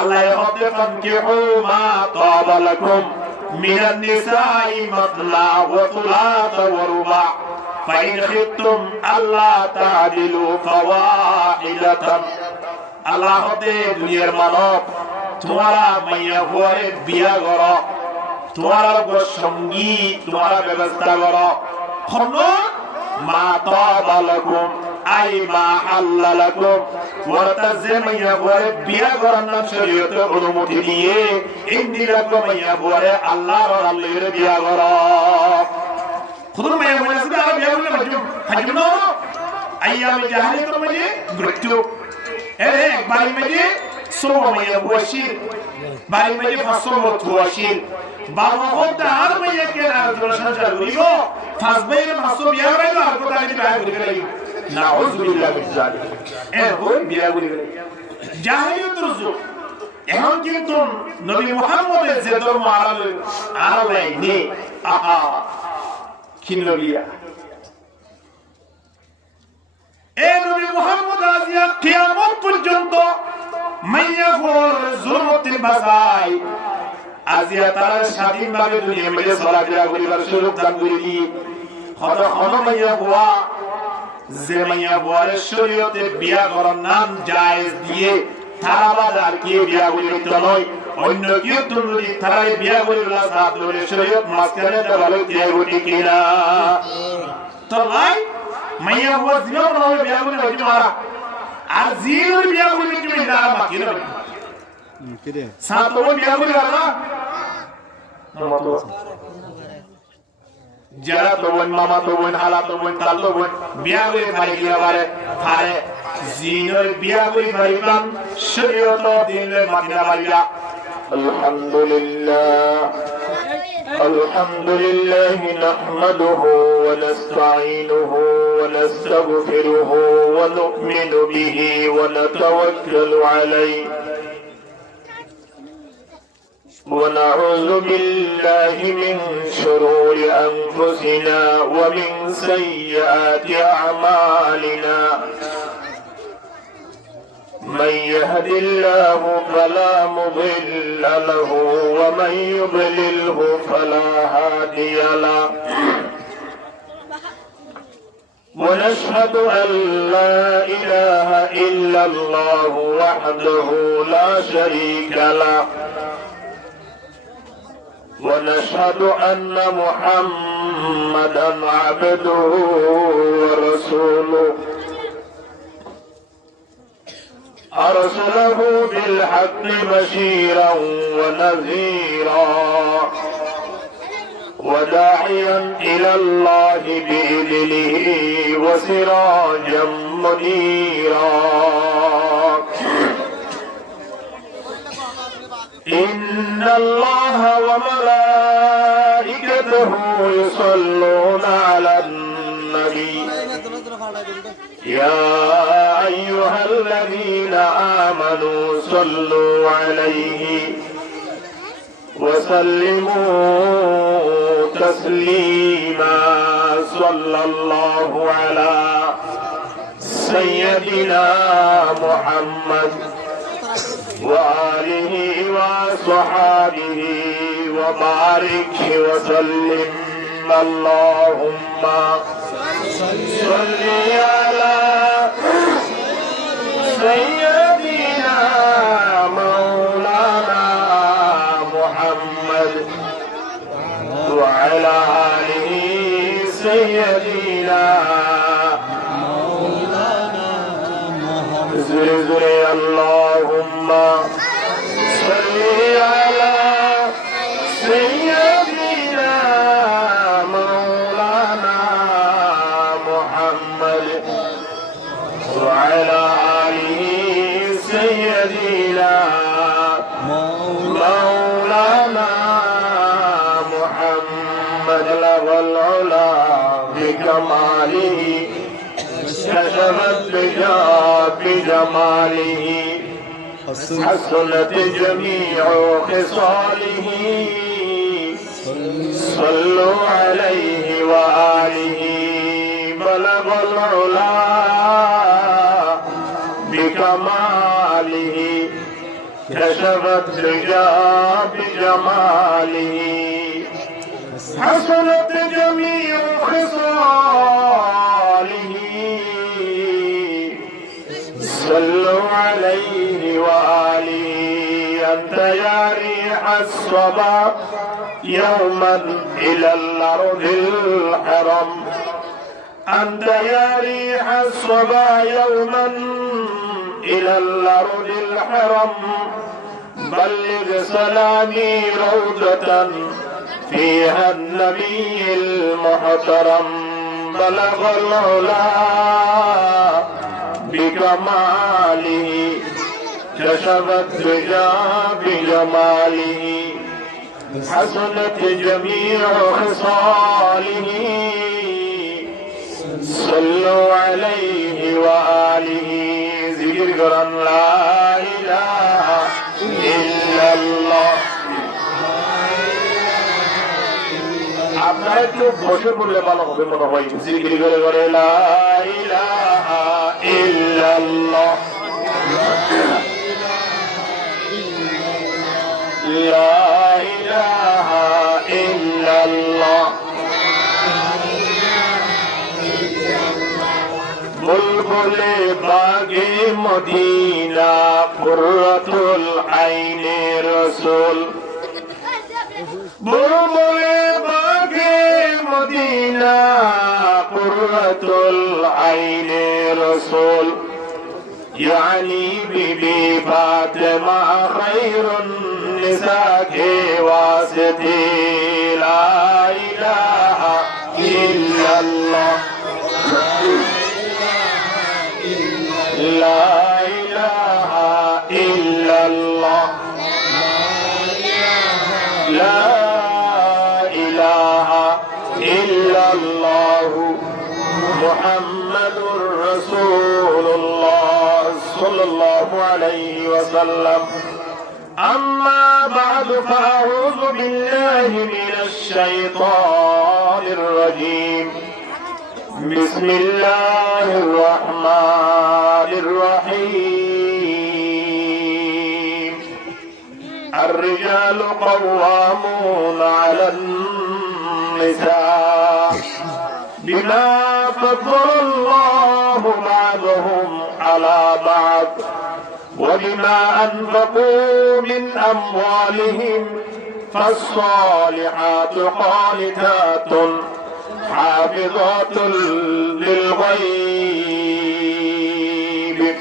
আল্লাহ হতে ফানকিহু মা তাবা লাকুম মিনান নিসাই মাতলা ওয়া তুলাতা ওয়া রুবা ফাইন খিফতুম আল্লা তা'দিলু ফাওয়াহিদাতান। আল্লাহ হতে দুনিয়ার মানব তোমারা মাইয়া হওয়ারে বিয়া করো, তোমারা সঙ্গী তোমারা ব্যবস্থা করো, খনো মা তাবা লাকুম আই মা হাল্লা লাকুম, ওয়াতা যে মাইয়া হওয়ারে বিয়া করার নাম শরীয়তে অনুমতি দিয়ে ইন্দি লাকুম মাইয়া হওয়ারে আল্লাহর আল্লাহর বিয়া করো। খুদুর মাইয়া হওয়ারে আর বিয়া করলে মাজুম হাজুম না আইয়ামে জাহিলিয়াতের মধ্যে মৃত্যু বাড়ির মধ্যে সোমাইয়া বসির, বাড়ির মধ্যে ফসল বসির, বাবা হতে আর মাইয়া কে সংসার করিব ফাস বাইরে মাসো বিয়া করাইল আর কোথায় বিয়া করি গেলাইব নাউযুবিল্লাহ মিন যালিক। এখন বিয়া করি গেলাইব জাহিলিয়াতের যুগ। এখন কিন্তু নবী মুহাম্মদের যে ধর্ম আলালাই নে আহা কিনলো বিয়া। এই নবী মুহাম্মদ আজিয়া কিয়ামত পর্যন্ত মাইয়া গোর জুরমতিন বাসাই আজিয়া তারা স্বাধীনভাবে দুনিয়ার মধ্যে চলাফেরা করিবার সুযোগ দান করে দিয়ে হন মাইয়া গোয়া যে মাইয়া গোয়ার শরীয়তে বিয়া করার নাম জায়েজ দিয়ে তারা বাজার কি বিয়া করিতে নয়, অন্য কেউ তুমি তারাই বিয়া করিলা সাথ ধরে শরীয়ত মাঝখানে ভালো দিয়ে ঘটি কিনা তো ভাই মাইয়া হুয়া জিনা বনাবে বিয়া করে হইতে মারা আর জিনের বিয়া করে তুমি না মাকি না কিরে সাত ও বিয়া করে না মতো যারা তো বোন মামা তো বোন হালা তো বোন তাল তো বোন বিয়া করে ভাই গিয়া বারে ফারে জিনের বিয়া করে ভাইবান শরীয়ত দিনের মাটিনা মারিয়া। আলহামদুলিল্লাহ الحمد لله نحمده ونستعينه ونستغفره ونؤمن به ونتوكل عليه ونعوذ بالله من شرور أنفسنا ومن سيئات أعمالنا من يهد الله فلا مضل له ومن يضلله فلا هادي له ونشهد أن لا إله إلا الله وحده لا شريك له ونشهد أن محمدا عبده ورسوله أرسله بالحق بشيرا ونذيرا وداعيا إلى الله بإذنه وسراجا منيرا إن الله وملائكته يصلون على النبي يا أيها الذين آمنوا صلوا عليه وسلموا تسليما صلى الله على سيدنا محمد وآله وصحابه وبارك وسلم اللهم صل على سيدنا مولانا محمد وعلى آله سيدنا مولانا محمد زر اللهم صل على سيدنا مولانا محمد وعلى آله سيدنا مولانا محمد له العلا بكماله كشفت بجماله حسنت جميع خصاله صلوا عليه وآله بلغ العلا بكماله كشف الدجى بجماله حسنت جميع خصاله صلوا عليه وآله أنت يا ريح الصبا يوما إلى الأرض الحرم أنت يا ريح الصبا يوما إلى الأرض الحرم بلغ سلامي روضة فيها النبي المحترم بلغ العلا بكماله كشف الدجى بجماله حسنت جميع خصاله صلوا عليه وآله ذكرا لا إله إلا الله আপনারা একটু বসে পড়লে ভালো হবে মনে হয় জিকির করে করে লা ইলাহা ইল্লাল্লাহ লা ইলাহা ইল্লাল্লাহ বুলবুলে বাগে মদিনা কুররাতুল আইনে রাসূল বুলবুলে বাগে মদিনা কুররাতুল আইনে রাসূল يعني बीबी फातिमा खैरुन निसा के वास्ते ला इलाहा इल्लल्लाह لا إله إلا الله لا إله إلا الله محمد رسول الله صلى الله عليه وسلم أما بعد فأعوذ بالله من الشيطان الرجيم بسم الله الرحمن الرحيم الرجال قوامون على النساء بما فضل الله بعضهم على بعض وبما أنفقوا من أموالهم فالصالحات قانتات حافظات للغيب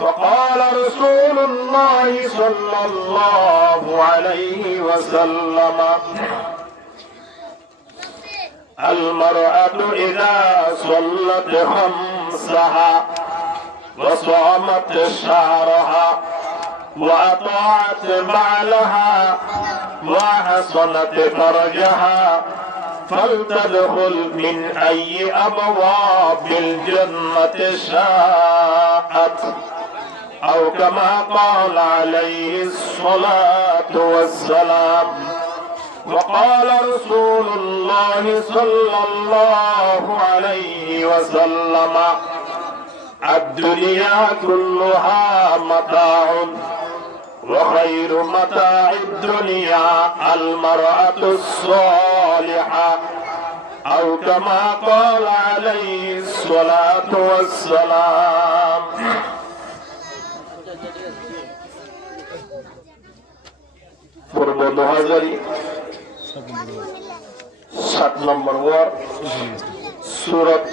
وقال رسول الله صلى الله عليه وسلم المرأة إذا صلت خمسها وصامت شهرها وأطاعت بعلها وحصنت فرجها فلتدخل من أي أبواب الجنة شاءت أو كما قال عليه الصلاة والسلام وقال رسول الله صلى الله عليه وسلم الدنيا كلها متاع وخير متاع الدنيا المرأة الصالحة أو كما قال عليه الصلاة والسلام পূর্ব 2007 নম্বর ওয়ার সূরাত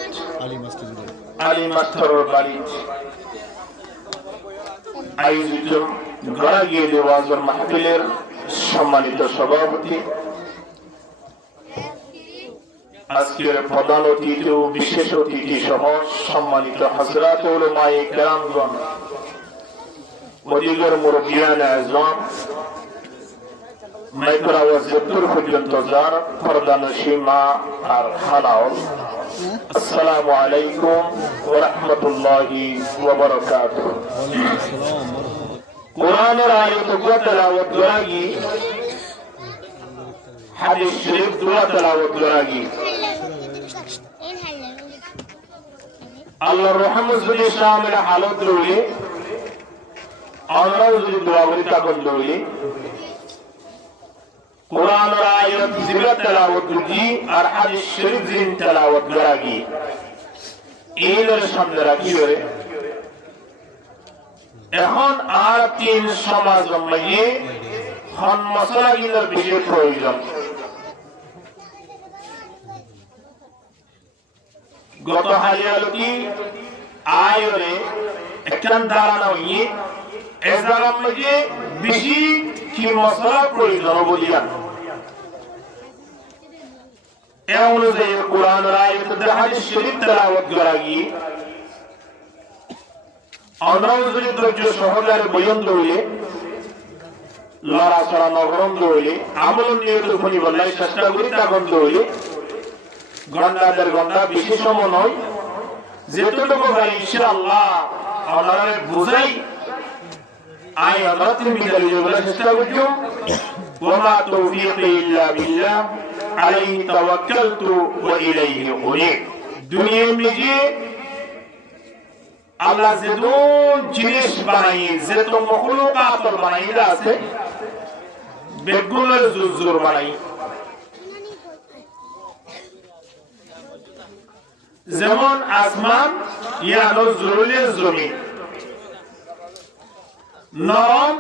আলী মাস্টারের বাড়ি আয়োজিত গড়াগিয়ে দেওয়াজের মাহফিলের সম্মানিত সভাপতি আজকের প্রধান অতিথি ও বিশেষ অতিথি সহ সম্মানিত হযরত উলামায়ে কেরামগণ মদিনার মুরব্বিয়ান আযম মাইক্রো আওয়াজে দূর পর্যন্ত যার পর্দানশী মা আর খালাও আসসালামু আলাইকুম ওয়া রাহমাতুল্লাহি ওয়া বারাকাতুহু কোরআনের আয়াত দোয়া তেলাওয়াত করাগি হাদিস শরীফ দোয়া তেলাওয়াত করাগি আল্লাহর রহমত যদি শামিল হালত রইলে আমরাও যদি দোয়া করি তখন দৌড়ি কোরআন আয়াত জিবরা তেলাওয়াত করি আর হাদিস শরীফ জিন তেলাওয়াত করি এইগুলোর সামনে রাখি করে এখন আর তিন সমাজ মিলিয়ে হন মশলাগুলোর বিশেষ প্রয়োজন গত হালিয়ালতি আয়রে একখান ধারণা হইয়ে এজারার মধ্যে বেশি কি মশলার প্রয়োজন বলিয়া এ অনুযায়ী কোরআন আয়াত হাদিস শরীফ তেলাওয়াত করা গিয়ে আমরাও যদি ধৈর্য সহকারে বয়ন দৌড়ে লড়াচড়া নগরম দৌড়ে আমল নিয়ত ফোনি বললাই চেষ্টা করি তখন দৌড়ে ঘন্টাদের ঘন্টা বেশি সময় নয় যেটুকু ভাই ইনশাআল্লাহ আপনারা বুঝাই আই আমরা তিন বিদায় বলার চেষ্টা করছো ওয়া তৌফিকি ইল্লা বিল্লাহ আলাইহি তাওয়াক্কালতু ওয়া ইলাইহি উনীব দুনিয়া মিজে আল্লাহ যেদুন জিনিস বানাই যেত মখলুকাত বানাইরা আছে বেগুনের জুজুর বানাই যেমন আসমান ইয়ানো জরুরি জমিন নরম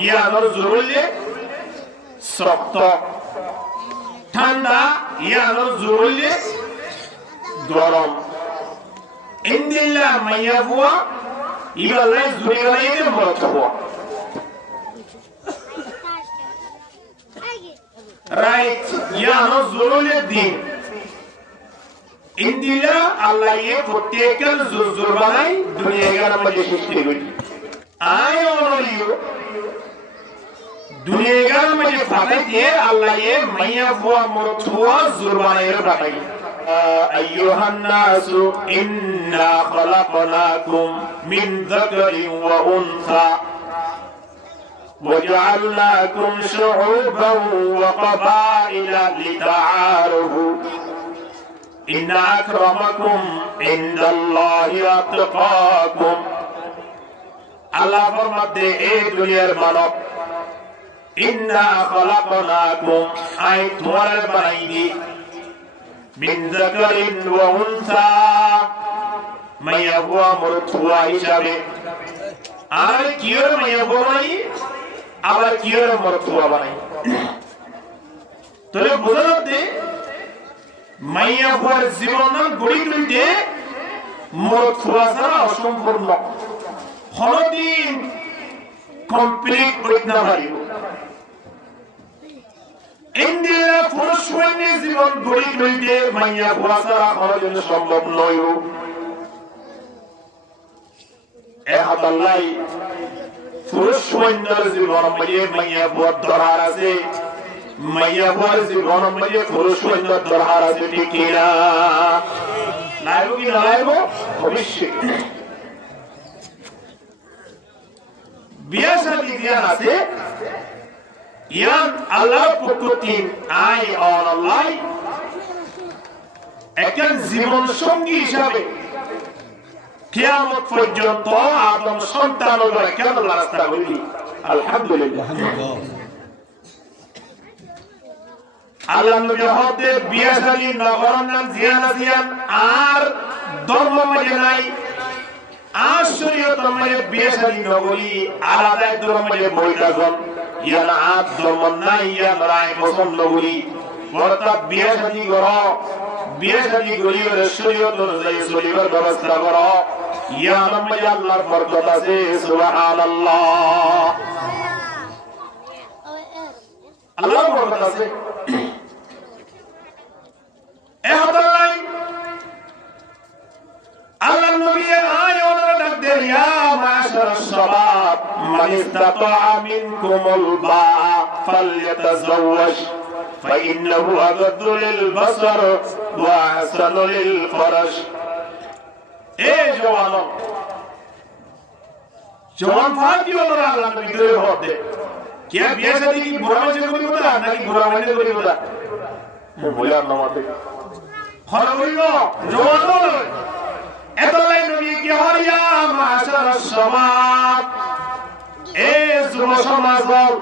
ইয়ানো জরুরি শক্ত ঠান্ডা ইয়ানো জরুরি গরম ইন্দিল্লা মাইয়া হুয়া ইবালাই জুরিগালাইতে মরত হুয়া রাইট ইয়ানো জরুরি দিন ইন্দিল্লা আল্লাহ এ প্রত্যেকের জুরজুর বানাই দুনিয়ার মধ্যে সৃষ্টি করি আয় অনরিও দুনিয়ার মধ্যে ফাটাই দিয়ে আল্লাহ এ মাইয়া হুয়া মরত হুয়া জুর বানাইরে ফাটাই أيها الناس إنا خلقناكم من ذكر وأنثى وجعلناكم شعوبا وقبائل لتعارفوا إن أكرمكم عند الله أتقاكم الله فرمت إيه دنيا الملك إنا خلقناكم أي تمر بنيدي من ذكر وأنثى من يهوى مرتوى হিসাবে আর কিয়র মাইয়াবো বানাই আবার কিয়র মরতুয়া বানাই তাহলে বোঝা যাচ্ছে মাইয়াবোর জীবন গড়ি তুলতে মরতুয়া ছাড়া অসম্পূর্ণ হলদিন কমপ্লিট করতে না পারিব ইন্দিরা পুরুষ সৈন্যের জীবন গড়ি তুলতে মাইয়া ভুয়া ছাড়া কোনোদিন সম্ভব নয় এহাতাল্লাই পুরুষ সৈন্যের জীবন মধ্যে মাইয়া ভুয়ার দরকার আছে মাইয়া ভুয়ার জীবন মধ্যে পুরুষ সৈন্যের দরকার আছে ঠিক কিনা লাইব কি না লাইব অবশ্যই বিয়া শাদী জ্ঞান আছে ইয়ান আল্লাহ পক্ষ আই অন আল্লাহ একজন জীবন সঙ্গী হিসাবে কিয়ামত পর্যন্ত আদম সন্তান কেন রাস্তা হইলি আলহামদুলিল্লাহ আল্লাহ নবী হতে বিয়া শাদী নগরনাম জিয়ান আর ধর্ম মাঝে নাই আর শরীয়ত মাঝে বিয়া শাদী নগরী আলাদা ধর্মের বৈঠকন ইয়ান আদ ধর্ম নাই ইয়ান রায় পছন্দ করি অর্থাৎ বিয়া শাদী করো বিয়া শাদী করি শরীয়ত অনুযায়ী চলিবার ব্যবস্থা করো ইয়ান মাঝে আল্লাহর বরকত আছে সুবহানাল্লাহ আল্লাহর বরকত আছে এহতালাই আল্লাহ নবী আয়াত ডাকদের ইয়া মাশারাশ শাবাব মান ইসতাতা মিনকুমুল বা'a ফালইয়াতাযাওয়াজ ফাইন্নাহু আগাদু লিল বাসার ওয়া আহসানু লিল ফারাশ এ জওয়ান ফাতি ওরা আল্লাহ নবী করে হতে কে বিয়ে শাদী কি বুড়া মাঝে করিব না নাকি বুড়া মাঝে করিব না বলার নামাতে হল করিব জওয়ান এতলাই নবী কি হরিয়া মাশারাশ শাবাব এ যুব সমাজ বল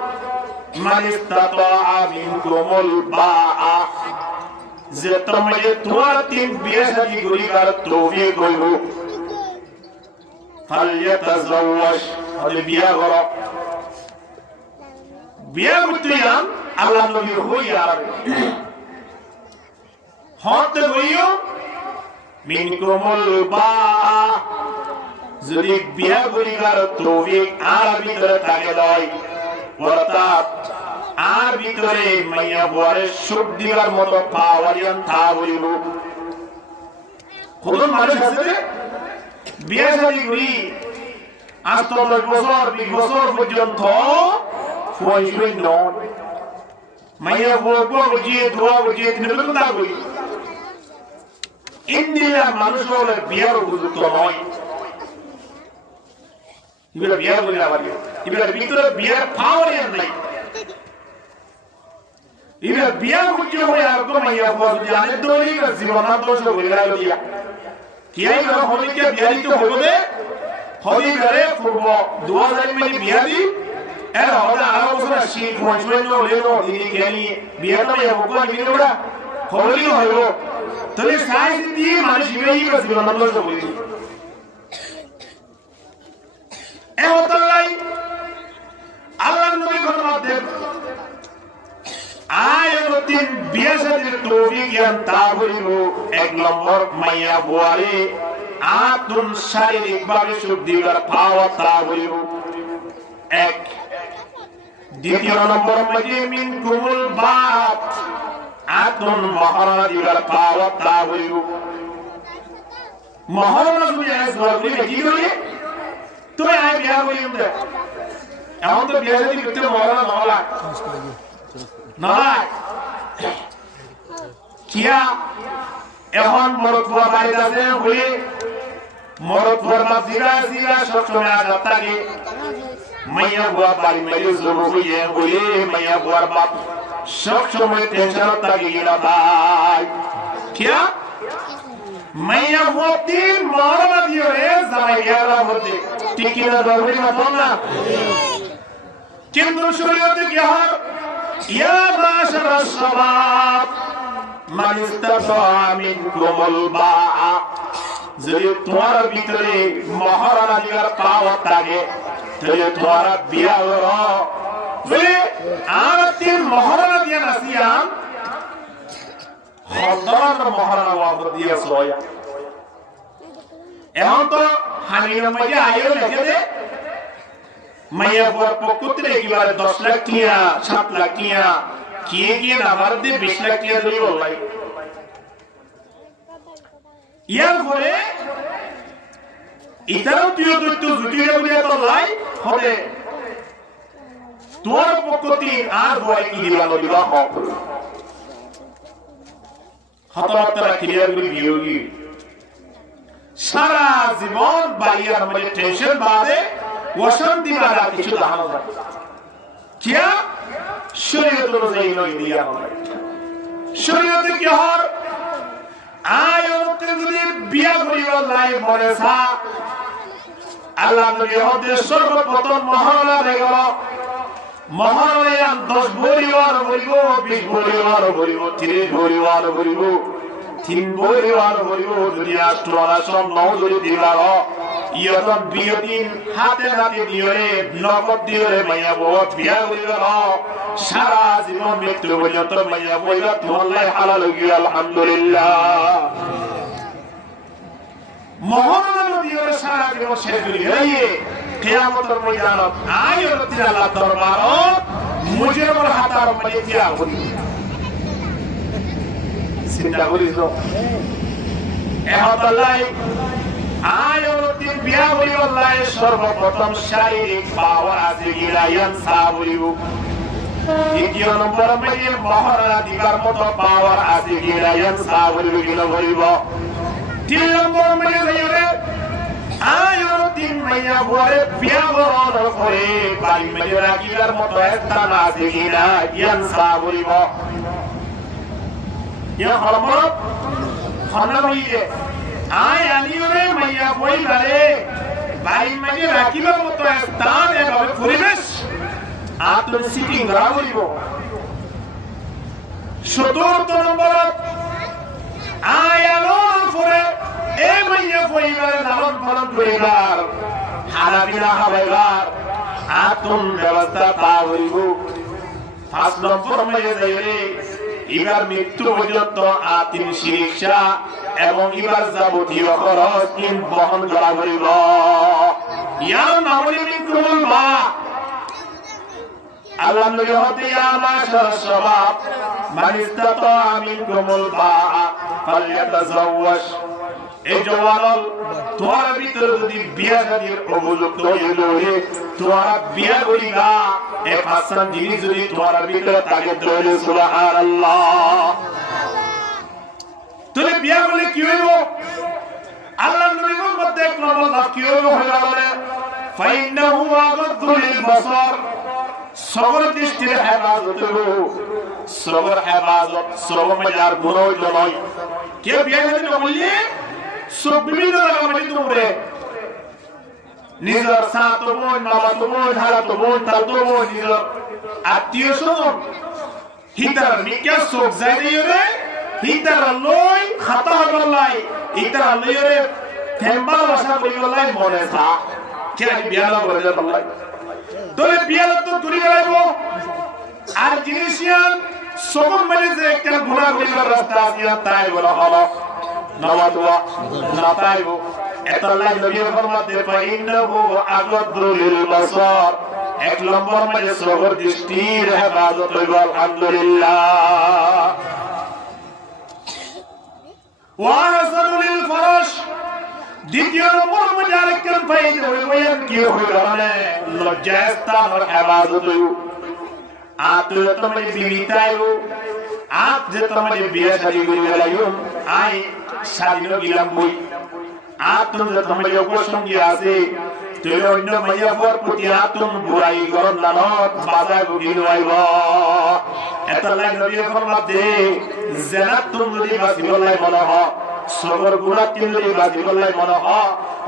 মানিস্তাতা মিনকুমুল বাআ যে তোমাকে তোমার তিন বিয়ে শাদী করিবার তৌফিক হইব ফালইয়াতাজাওয়াজ আরে বিয়া করো বিয়া করতে যান আল্লাহ নবী হইয়া হতে হইও মিনকুমুল বাআ যদি বিয়া করিবার তৌফিক আর ভিতরে থাকে লয় অর্থাৎ আর ভিতরে মাইয়া বরে সুখ দিবার মতো পাওয়ারিয়ান তা বলিব কোন মানুষ আছে বিয়া শাদী করি আজ তো 10 বছর 20 বছর পর্যন্ত ফুয়াইবে নন মাইয়া বলবো বুঝিয়ে দোয়া বুঝিয়ে তিনবেলা না কই ইন্ডিয়া মানুষ হলে বিয়ার উপযুক্ত নয় ইবেলা বিয়ার বলি আবার ইবেলা ভিতরে বিয়ার পাওয়ারিয়ান নাই ইবেলা বিয়ার বুঝিয়ে হয়ে আর তো মাইয়া বল জানে দোরি জীবন দোষ হয়ে গেল দিয়া কিয়াই না হবে কি বিয়ারি তো হবে হদি করে পূর্ব 2000 মানে বিয়ারি এর হদা আর বছর শিখ মজমেন লেনো দিদি কেনি বিয়াটা মাইয়া বকো বিনোড়া হলি হইব তবে সাইজ দিয়ে মানুষ ইবেই জীবন দোষ হয়ে গেল এ হতালাই আল্লাহর নবী ফরমাত দেন আয়াতিন বিয়া শাদীর তৌফিক জ্ঞান তা বলিব এক নম্বর মাইয়া বুয়ারে আতুন শারীরিক ভাবে সুখ দিবার পাওয়া তা বলিব এক দ্বিতীয় নম্বর মাঝে মিনকুমুল বাত আতুন মহারণা দিবার পাওয়া তা বলিব মহারণা তুমি আজ বলি কি করি তুমি আয় বিয়া করিম দে এখন তো বিয়া শাদী করতে মহারণা নহলা নয় কিয়া এখন মরতপুর বাড়িতে আছে বলে মরতপুর মাঝিরা জিরা সবসময় আসার থাকে মাইয়া বুয়া বাড়ি মেরে জরুর হইয়ে বলে মাইয়া বুয়ার বাপ সবসময় টেনশন থাকে গিলা ভাই কিয়া মাইয়া বুয়া তিন মরনা দিও রে জামাই বিয়ার মধ্যে টিকিনা দরবারি মতন না কিন্তু শরীয়তে কি হয় ইয়া মাশারাশ শাবাব মান ইসতাতা মিনকুমুল বাআ যদি তোমার ভিতরে মহারণা দিবার পাওয়া থাকে তাহলে তোমার বিয়া করো যদি আর তিন মহারণা দিয়া নাসিয়াম হদরান মহারণা ওয়াবর দিয়া সোয়া এখন তো হানির মধ্যে আইও লিখে দে মাইয়া বর পকুতরে একেবারে 10 লাখ টিয়া 7 লাখ টিয়া কিয়ে না মারতে 20 লাখ টিয়া ধরি বলাই ইয়ার পরে ইতারও প্রিয় দৈত্য জুটিয়ে বুঝে তো লাই হবে তোর পকুতি আর বয় কি দিবা দিবা হোক হতরতরা ক্লিয়ার করে বিয়োগী সারা জীবন বাইয়ার মধ্যে টেনশন বাদে অশান্তি বাধা কিছু দাঁড়ানো যায় কিয়া শরীয়ত অনুযায়ী নয় দিয়া হয় শরীয়তে কি হর আয়াতে যদি বিয়া করিবার লাই মনে সা আল্লাহ নবী হতে সর্বপ্রথম মহারণা দেগল মহারণা 10 পরিবার বলিব 20 পরিবার বলিব 30 পরিবার বলিব 3 পরিবার বলিব যদি আষ্টরা সব নও যদি দিবার ইয়তন বিয়দিন হাতে হাতে দিওরে নগদ দিওরে মাইয়া বহুত বিয়া করিবার সারা জীবন মৃত্যু পর্যন্ত মাইয়া বইলা তোমাল্লাই হালাল হই আলহামদুলিল্লাহ মহারণা দিওরে সারা জীবন শেষ করি হইয়ে কিয়ামতের ময়দানত আয়াতিন আল্লাহ দরবারত মুজরিমর হাতার মধ্যে দিয়া করি চিন্তা করিস এহতাল্লাই আয়াতিন বিয়া করিবার লাই সর্বপ্রথম শারীরিক পাওয়ার আছে গিলায়ান সাবরিব দ্বিতীয় নম্বর মধ্যে মহারণা দিবার মতো পাওয়ার আছে গিলায়ান সাবরিব গিলা করিব তিন নম্বর মধ্যে যাইরে আয়াতিন মাইয়া বরে বিয়া বরণ করে বাড়ি মধ্যে রাখিবার মতো স্থান আছে গিলায়ান সাবরিব ইয়া হলমত খন্না হইয়ে আয় আনিওরে মাইয়া বইলারে বাড়ির মাঝে রাখিবার মতো স্থান এভাবে পরিবেশ আপনি সিটিং করা করিব 17 নম্বর আয়ালোর পরে এই মাইয়া পরিবারের লালন পালন করিবার হারাবিনা হাবাইবার আতুন ব্যবস্থা তা হইব 5 নম্বর মাইয়া যাইরে এবার মৃত্যু পর্যন্ত আতিন শিক্ষা এবং এবার যাবতীয় খরচ কিন বহন করা করিব ইয়ার নামলি মিনকুল মা আল্লাহ নবী হতে আমাশার শাবাব মান ইসতাতা মিনকুমুল মা ফালইয়াতাজাওয়াজ এই জওয়ানল তোমার ভিতর যদি বিয়া শাদীর উপযুক্ত হইলে তোমার বিয়া করিবা এই পাঁচটা জিনিস যদি তোমার ভিতরে থাকে তাহলে সুবহানাল্লাহ তুমি বিয়া করলে কি হইব আল্লাহ নবীর মধ্যে এক নম্বর লাভ কি হইব হইলে ফাইন্নাহু আগাদ্দু লিল বাসার সবর দৃষ্টির হেফাজত হইব সবর হেফাজত সবর মাজার গুণ হইল নয় কেউ বিয়া শাদী করলে সব বিভিন্ন রকমের তোমরে নিজের সাত বোন মামা তো বোন হারা তো বোন তার তো বোন নিজের আত্মীয় স্বজন হিতার নিকে সব যাইরে হিতার লই খাতা গলাই হিতার লইরে থেম্বা ভাষা কইলাই মনে থা কে বিয়ালা করে বলাই তোরে বিয়ালা তো দূরে গেলাইব আর জিনিসিয়ান সব মানে যে একটা গুনাহ করিবার রাস্তা আছে তাই বলা হলো নামাদওয়া নাতাইব এতলাই নবী ফরমাতে ফাইন্নাহু আগাদ্দু লিল বাসার এক নম্বর মানে সবর দৃষ্টির হেফাজত হইব আলহামদুলিল্লাহ ওয়া হাসানু লিল ফরাশ দ্বিতীয় নম্বর মানে আরেকটা ফায়দা হইব কি হইল মানে লজ্জাস্থানের হেফাজত হইব আতুল তুমি বিবিতাইব আপ যে তোমার বিয়া শাদী করিবে লাগিও আই স্বাধীন গিলাম বই আতুন যে তোমার উপসঙ্গী আছে তুই অন্য মাইয়া পর প্রতি আতুন বুড়াই গরম লানত বাজায় বুগিল আইব এত লাই নবী ফরমাতে জানাত তুমি যদি বাসিবলাই মনে হ সবর গুনাহ তুমি যদি বাসিবলাই মনে হ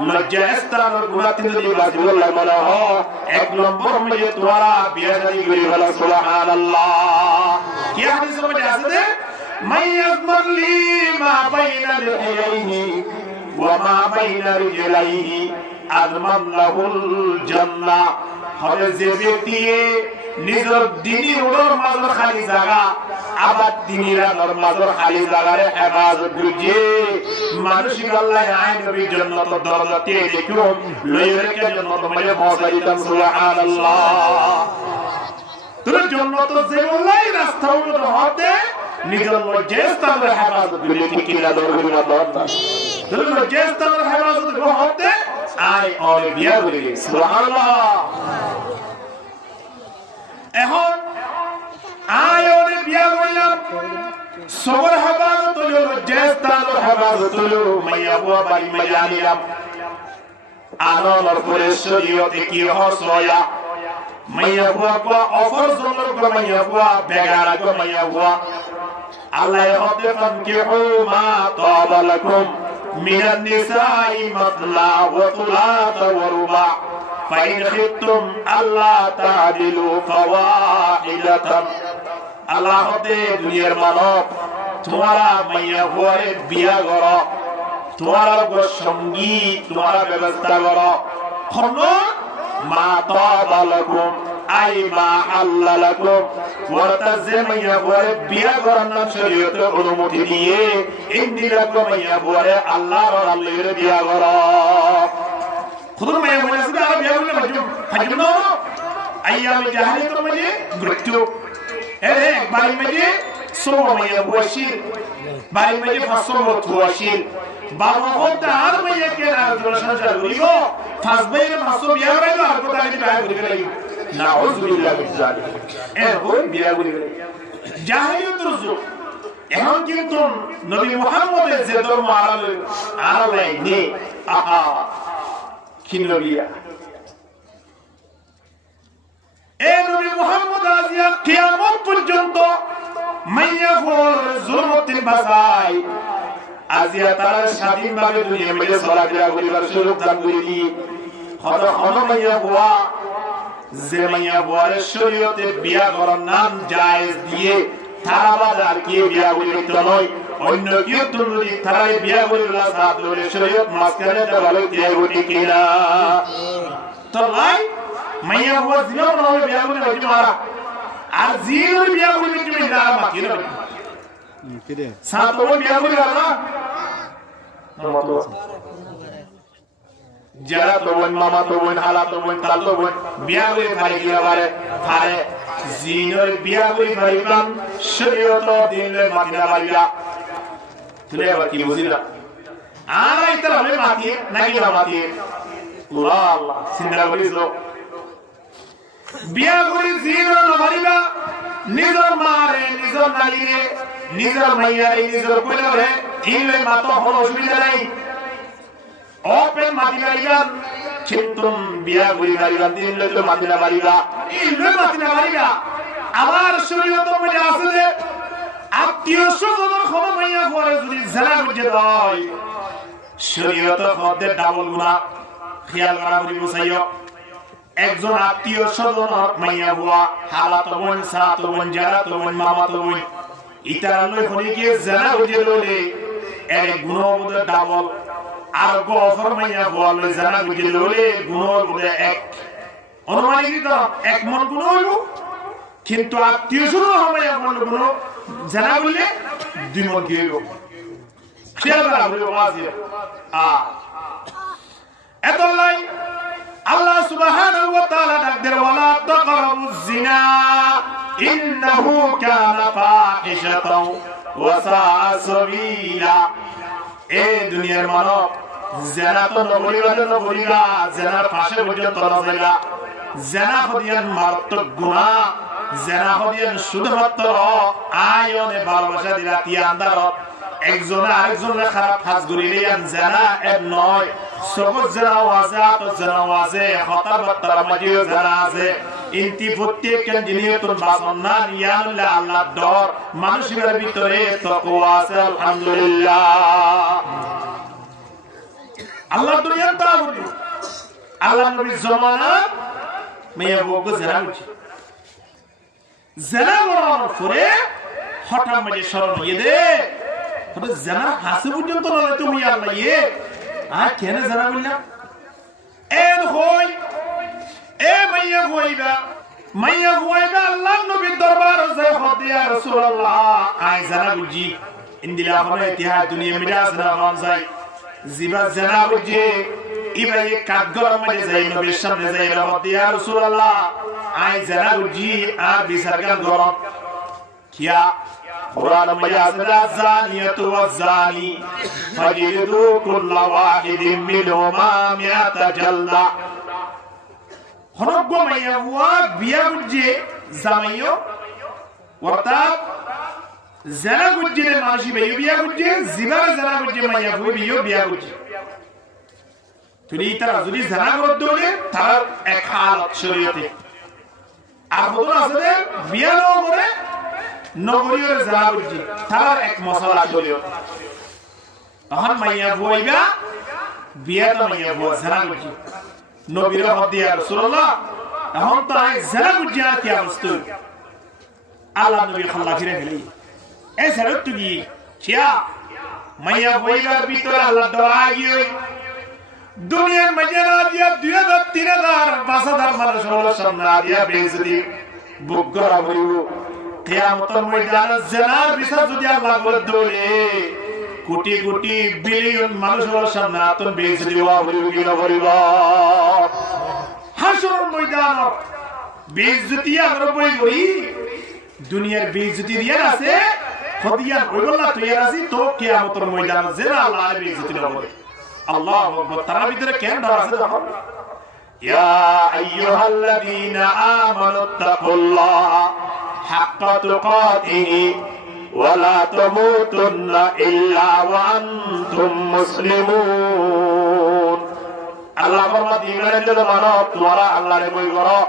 লজ্জা স্থানের গুনাহ তুমি যদি বাসিবলাই মনে হ এক নম্বর মে তোরা বিয়া শাদী করিবে সুবহানাল্লাহ কি হাদিস মধ্যে আছে মাইয়াজমান লি মা বাইনা লিহিয়াইহি ওয়া মা বাইনা রিজলাইহি আযমান লাহুল জান্নাহ হবে যে ব্যক্তি নিজের দিনী ওর মাজর খালি জায়গা আবার দিনীরা মাজর খালি জায়গারে হেফাজত করছে মানসিক আল্লাহ আইন নবীর জান্নাত দরজাতে দেখো লইরে কে জান্নাত মানে পৌঁছাইতাম সুবহানাল্লাহ তোর জান্নাত যে বলাই রাস্তা উন্নত হতে নিজের লজ্জাস্থানের হেফাজত করলে কি না দরকারি মাত্র তোর লজ্জাস্থানের হেফাজত হতে আই অল বিয়া করে সুবহানাল্লাহ এখন আয়রে বিয়া কইলাম সবর হেফাজত হলো লজ্জাস্থানের হেফাজত হলো মাইয়া বুয়া বাড়ি মাইয়া নিলাম আনলর পরে শরীয়তে কি হসয়া মাইয়া বুয়া কো অফর জমর কো মাইয়া বুয়া বেগারা কো মাইয়া বুয়া আল্লাহ হতে ফানকিহু মা তাবা লাকুম মিনান নিসাই মাতলা ওয়া তুলাত ওয়া রুবা ফাইন খিফতুম আল্লা তা'দিলু ফাওয়াহিদাতান আল্লাহ হতে দুনিয়ার মানব তোমারা মাইয়া বুয়ারে বিয়া করো তোমার গো সঙ্গী তোমার ব্যবস্থা করো খনো মা তাবা লাকুম আই মা আল্লাহ লাকুম ওয়াতা যে মাইয়া বুয়ারে বিয়া করার নাম শরীয়তে অনুমতি দিয়ে ইন্দি লাকুম মাইয়া বুয়ারে আল্লাহর আল্লাহর বিয়া করো খুদুর মাইয়া বুয়ারে শুধু আর বিয়া করলে ফাজম না আইয়াম জাহিলিয়াতের মধ্যে মৃত্যু এরে বাড়ি মধ্যে সোমা মাইয়া বুয়াশির বাড়ি মধ্যে ফাসম তুয়াশির বাবা হতে আর মাইয়া কে আর সংসার করিব ফাসবাইরে মাসো বিয়া করাইলো আর কথা কি বিয়া করিবে লাগিব নাউযুবিল্লাহ মিন যালিক এ হই বিয়া করিবে জাহিলিয়াতের যুগ এখন কিন্তু নবী মুহাম্মদের যে ধর্ম আলালাই নে আহা কি নবিয়া এ নবী মুহাম্মদ আজিয়া কিয়ামত পর্যন্ত মাইয়া ফর জুলমতিন বাসাই আজিয়া তার স্বাধীনভাবে দুনিয়া মধ্যে চলাফেরা করিবার সুযোগ দান করে দি হলো হলো মাইয়া বুয়া যে মাইয়া বুয়ার শরীয়তে বিয়া করার নাম জায়েজ দিয়ে তারা বাজার কি বিয়া করিতে নয় অন্য কেউ তুমি তারাই বিয়া করিলা সাথ ধরে শরীয়ত মাঝখানে দেওয়ালে দিয়ে উঠি কিনা তো ভাই মাইয়া বুয়া জিনা করে বিয়া করে হইতে মারা আর জিনের বিয়া করে তুমি না মাকি না কিরে সাথ তো বিয়া করে না যারা তো বোন মামা তো বোন হালা তো বোন তাল তো বোন বিয়া করে পারে কি পারে পারে জিনের বিয়া করে পারিবান শরীয়ত দিলে মাতিনা পারিবা তুলে আবার কি বুঝিলা আর এটা হলে মাতি নাকি না মাতি আল্লাহ আল্লাহ চিন্তা করিস বিয়া করে জিনের না পারিবা নিজের মারে নিজের নালিরে নিজের মাইয়ারে নিজের কইলারে ইলে মাতো হলো অসুবিধা নাই ওপেন মাদিনা ইলান কিন্তু বিয়া করি মারিবা দিলে তো মাদিনা মারিবা ইলে মাদিনা মারিবা আমার শরীয়ত মধ্যে আছে যে আত্মীয় স্বজনের খবর মাইয়া পরে যদি জানা বুঝে দেয় শরীয়ত মধ্যে ডাবল গুনাহ খেয়াল করা করি বুঝাইও একজন আত্মীয় স্বজনের মাইয়া বুয়া হালাত বোন সাত বোন জারাত বোন মামাত বোন ইতার লই হনি কি জানা বুঝে ললে এর গুনাহ মধ্যে ডাবল আর গফর মাইয়া বল জানা বুঝে ললে গুণর মধ্যে এক অনুমানিত এক মন গুণ হইব কিন্তু আত্মীয় শুরু মাইয়া বল গুণ জানা বললে দুই মন কি হইব খেয়াল করা হইব ওয়াজিব এত লাই আল্লাহ সুবহানাহু ওয়া তাআলা ডাকদের ওয়ালা তাকরাবুজ জিনা ইন্নাহু কানা ফাহিশাতাও ওয়া সাআ সাবিলা এ দুনিয়ার মানব জেনা তো নগরীবা জেনার পাশে পর্যন্ত নজাইলা জেনা হদিয়ান মারাত্মক গুনাহ জেনা হদিয়ান শুধুমাত্র আয়নে ভালোবাসা দিলা তিয়ান্দারত একজন আরেকজনের খারাপ কাজ করিলে জেনা এক নয় সবুজ জেনা আছে তো জেনা আছে হতার বাত্তার মাঝেও জেনা আছে ইনতি প্রত্যেকজন জিনিয়তুন বাসন না ইয়ানুল আল্লাহর ডর মানুষের ভিতরে তাকওয়া আছে আলহামদুলিল্লাহ আল্লাহ দুনিয়ার দাওয়াত আল্লাহ নবীর জামানা মেয়ে বউকে জেনা উঠি জেনা করার পরে হঠাৎ মাঝে স্মরণ হয়ে দে তবে জেনা হাসি পর্যন্ত নয় তুমি আল্লাহ ইয়ে আর কেন জেনা বললাম এন হই এ মাইয়া হইবা আল্লাহ নবীর দরবার যে হদি ইয়া রাসূলুল্লাহ আই জেনা বুঝি ইন্দিলা হনে ইতিহাস দুনিয়া মিরাজ না হন যায় জিবা জানা বুঝে ইবাই কাদগর মধ্যে যাই নবীর সামনে যাই হদি ইয়া রাসূলুল্লাহ আই জানা বুঝি আর বিচারগান গরম কিয়া কুরআন মধ্যে আছে জানিয়াতু ওয়াজানি ফাজিদু কুল্লা ওয়াহিদিন মিনহুমা মিআতা জালদা হনগ্য মাইয়া হুয়া বিয়া বুঝে জামাইও অর্থাৎ জানা বুঝে মানুষই বিয়া বুঝে জিবা জানা বুঝে মাইয়া হুয়া বিয়া বুঝে তুই তারা যদি জানা করতে হলে তার এক হালত শরীয়তে আর হতো আছে বিয়া না করে নগরীর জানা বুঝে তার এক মশলা শরীয়তে তখন মাইয়া হুয়া বিয়া তো মাইয়া হুয়া জানা বুঝে নবীর হদি ইয়া রাসূলুল্লাহ এখন তো জানা বুঝে আর কি অবস্থা আল্লাহ নবী খাল্লা ফিরে ফেলি এই শরত তুই কিয়া মাইয়া বইবার ভিতরে আল্লাহ দরা গিয়ে দুনিয়ার মজনা দিয়া 2000 3000 5000 মানুষ হলো সামনে দিয়া বেইজ্জতি বুক করা হইব কিয়ামতের ময়দানে জানার বিচার যদি আল্লাহ বলে দলে কোটি কোটি বিলিয়ন মানুষ হলো সামনে আতন বেইজ্জতি হওয়া হইব কি না হইব হাসরের ময়দান বেইজ্জতি আমরা বই গই দুনিয়ার বেইজ্জতি দিয়া আছে খদিয়া হইবলা তৈয়ার আছি তো কিয়ামতের ময়দানে জেনা আল্লাহ বেইজ্জতি হবে আল্লাহু আকবার তার ভিতরে কেন ডর আছে দেখো ইয়া আইয়ুহাল্লাযীনা আমানুত্তাকুল্লাহ হাক্কা তুকাতিহি ওয়া লা তামুতুন্না ইল্লা ওয়া আনতুম মুসলিমুন আল্লাহ ফরমাত ইমানের জন্য মানব তোমরা আল্লাহরে ভয় করো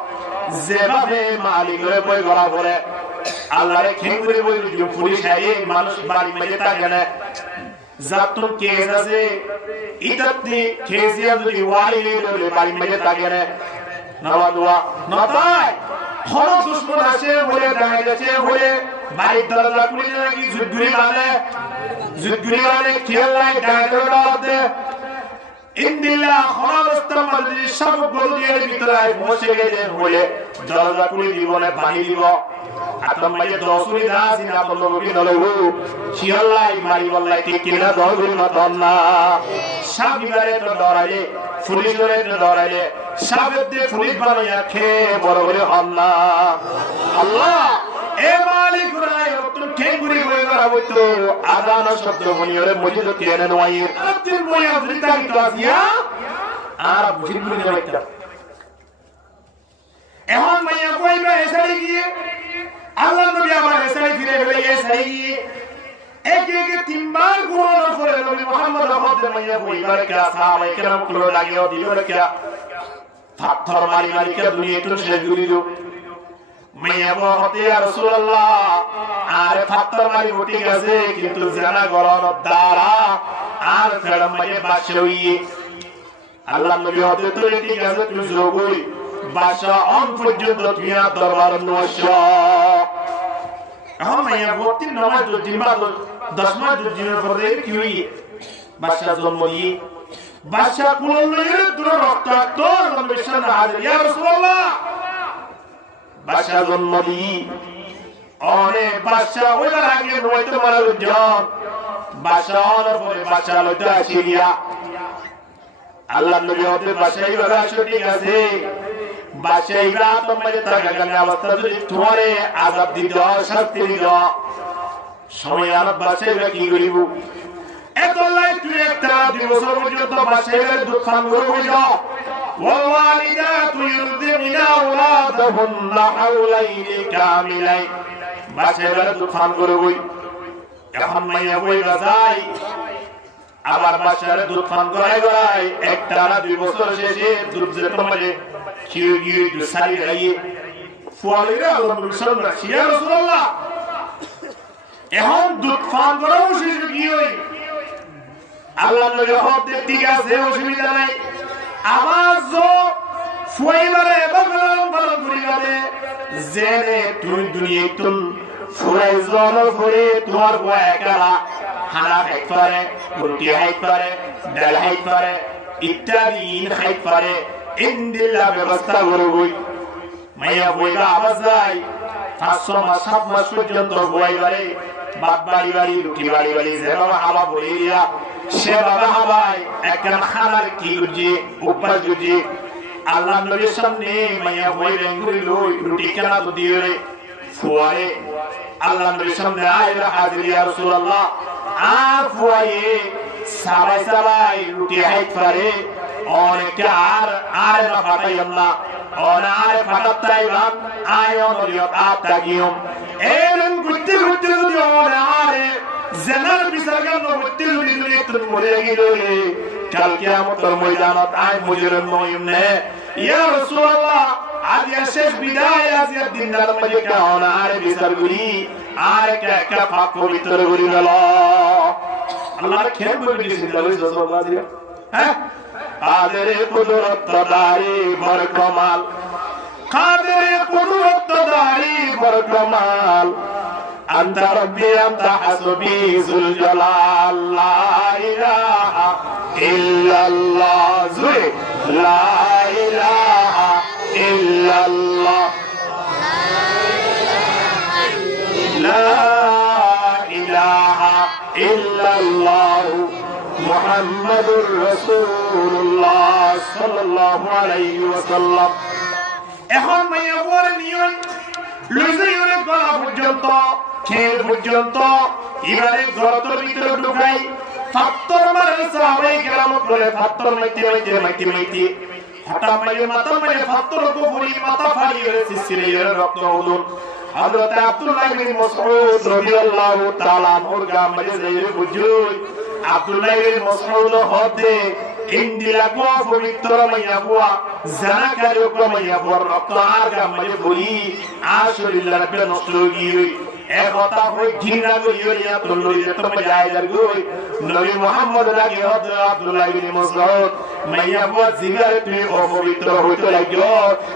যেভাবে মালিকের ভয় করা পড়ে আল্লাহরে খেঙ্গুরে বই পুলিশ আইয়ে মানুষ বাড়ি মেরে থাকে না জাতুন কেস আছে ইতাতি কেসিয়া যদি ওয়ালি লে বাড়ি মেজে থাকে না নামা দোয়া নতাই কোন দুশমন আছে বলে দেখা যাচ্ছে বলে বাড়ির দরজা খুলে নাকি জুদগুরি মানে খেয়াল নাই ডায়লগটা আছে ইনদিল্লাহ খরাবস্তার মধ্যে সব গলদিয়ার ভিতরে বসে গেছে বলে দরজা খুলে দিব না পানি দিব আতম মাইয়ে দসুরি দাস ইনা বললো কি নলগু শিয়াল্লাই মারি বললাই ঠিক কিনা দরগুল মতন না সাবিবারে তো ডরাইলে পুলিশরে তো ডরাইলে সাবেদে পুলিশ বানাইয়া খে বড় বড় হন না আল্লাহ এ মালিক রায় তুমি কেঙ্গুরি হয়ে করা হইতো আদান শব্দ বনিয়রে মসজিদ কেনে নয় আতির বইয়া ফ্রিতারি তো আসিয়া আর বুঝির বলি না এখন মাইয়া কইবা এসাই গিয়ে আল্লাহ নবী আবার এসাই ফিরে গেলে এসাই গিয়ে একে তিনবার গুণ করে নবী মুহাম্মদ রহমতে মাইয়া কইবার কে সাহাবায়ে কেরাম কুলো লাগিও দিল কে পাথর মারি মারি কে দুনিয়া তো শেষ করে দিও মাইয়া বলতে ইয়া রাসূলুল্লাহ আরে পাথর মারি উঠে গেছে কিন্তু জানা গরর দ্বারা আর ফেড়ম মাঝে বাসই আল্লাহ নবী হতে তো ঠিক আছে তুমি যোগই বাসা অন পর্যন্ত তুমি দরবার নশ এখন মাইয়া বলতে নামাজ দিবা 10 মাস দিনের পরে কি হই বাসা জন্ম দিয়ে বাসা কুললের দূর রক্তাক্ত নবীর সামনে হাজির ইয়া রাসূলুল্লাহ বাসা জন্ম দিয়ে অনেক বাসা ওইবার আগে নয়তো মারা জন বাসা অনেক পরে বাসা লইতে আসিয়া আল্লাহ নবী হতে বাসাই বাবা ঠিক আছে বাসাই বা তোমার থাকাকালীন অবস্থা যদি তোমারে আযাব দিত শাস্তি দিত সময় আর বাসাই বা কি করিব এত লাই তুই একটা দিবস পর্যন্ত বাসাই দুধ পান করবো যাও ওয়ালিদাতু ইরদিনা আওলাদাহুন্না হাওলাইনি কামিলাইন বাসাই দুধ পান করবো এখন মাইয়া বইবা যায় আবার বাসারে দুধ পান করাই একটা না 2 বছর শেষে দুধ যে তোমারে কিউ কিউ দুসারি রাইয়ে ফুয়ালিরা আল্লাহ মুসলমান ইয়া রাসূলুল্লাহ এখন দুধ পান করাও শেষ কি হই আল্লাহ নবী হতে ঠিক আছে অসুবিধা নাই আওয়াজ ফুয়াইবারে বগলম বল করিবারে জেনে তুই দুনিয়ায় তুন ফুরাই জল ফুরে তোমার গোয়া একালা খানা খাইতে পারে রুটি খাইতে পারে ডাল খাইতে পারে ইত্যাদি খাইতে পারে ইনদিল্লা ব্যবস্থা করবই মাইয়া বইলা আওয়াজ যায় 500 মাস 7 মাস পর্যন্ত বইবারে বাপ বাড়ি বাড়ি রুটি বাড়ি বাড়ি যে বাবা হাবা বইয়া সে বাবা হাবাই একখানা খানার কি গুজি উপাস গুজি আল্লাহ নবীর সামনে মাইয়া বই রেঙ্গুরি লই রুটি কেনা তো দিয়ে ফুয়ারে আল্লাহ নবীর সামনে আইলা হাজির ইয়া রাসূলুল্লাহ আফওয়ায়ে সাবাই সাবাই রুটি হাইত পারে অনেক আর না পাঠাই আল্লাহ আর পাঠাতাই বাম আয়ন রিয়ত আতাগিয়ম এরন গুত্তি গুত্তি যদি আর জানার বিচারগান গুত্তি গুত্তি তুমি মরে গিয়ে কাল কিয়ামতের ময়দানত আয় মুজরিম নয়মনে ইয়া রাসূলুল্লাহ আজ শেষ বিদায় আজ দিনদার মধ্যে কেন আর বিচারগুলি আর কে পাক পবিত্র করি গেল আল্লাহর খেল করে দিয়েছেন রাসূলুল্লাহ হ্যাঁ কাদের কুদরত দারি বর কমাল কাদের কুদরত দারি বর কমাল আনতা রব্বি আনতা হাসবি যুল জালাল লা ইলাহা ইল্লাল্লাহ জুই লা ইলাহা ইল্লাল্লাহ লা ইলাহা ইল্লাল্লাহ মুহাম্মাদুর রাসূলুল্লাহ সাল্লাল্লাহু আলাইহি ওয়াসাল্লাম এখন মাইয়া বলে নিয়ন লুজাইরে গলা পর্যন্ত খেল পর্যন্ত এবারে গর্তের ভিতরে ঢুকাই পাত্তর মারে সাহাবায়ে কেরাম বলে পাত্তর মাইতে হঠাৎ মাথা মারে পাত্তর গোফরি মাথা ফাড়িয়ে সিসিরে রক্ত উদুন হযরত আব্দুল্লাহ ইবনে মাসউদ রাদিয়াল্লাহু তাআলা ওর গাম মাঝে যাইরে বুঝুই আব্দুল্লাহ ইবনে মাসউদ হতে ইন্দিলা গো পবিত্র মাইয়া বুয়া জানাকারী গো মাইয়া বুয়া রক্ত আর গাম মাঝে বলি আশরিল্লাহ রাব্বে নষ্ট গিয়ে একতা হই ঘৃণা করিও ইয়া তুলুইলে তো মুজাহিদার গই নবী মুহাম্মদ লাগি আব্দুল্লাহ ইবনে মাসউদ মাইয়া বুয়া জিগারে তুই অপবিত্র হইতে লাগিও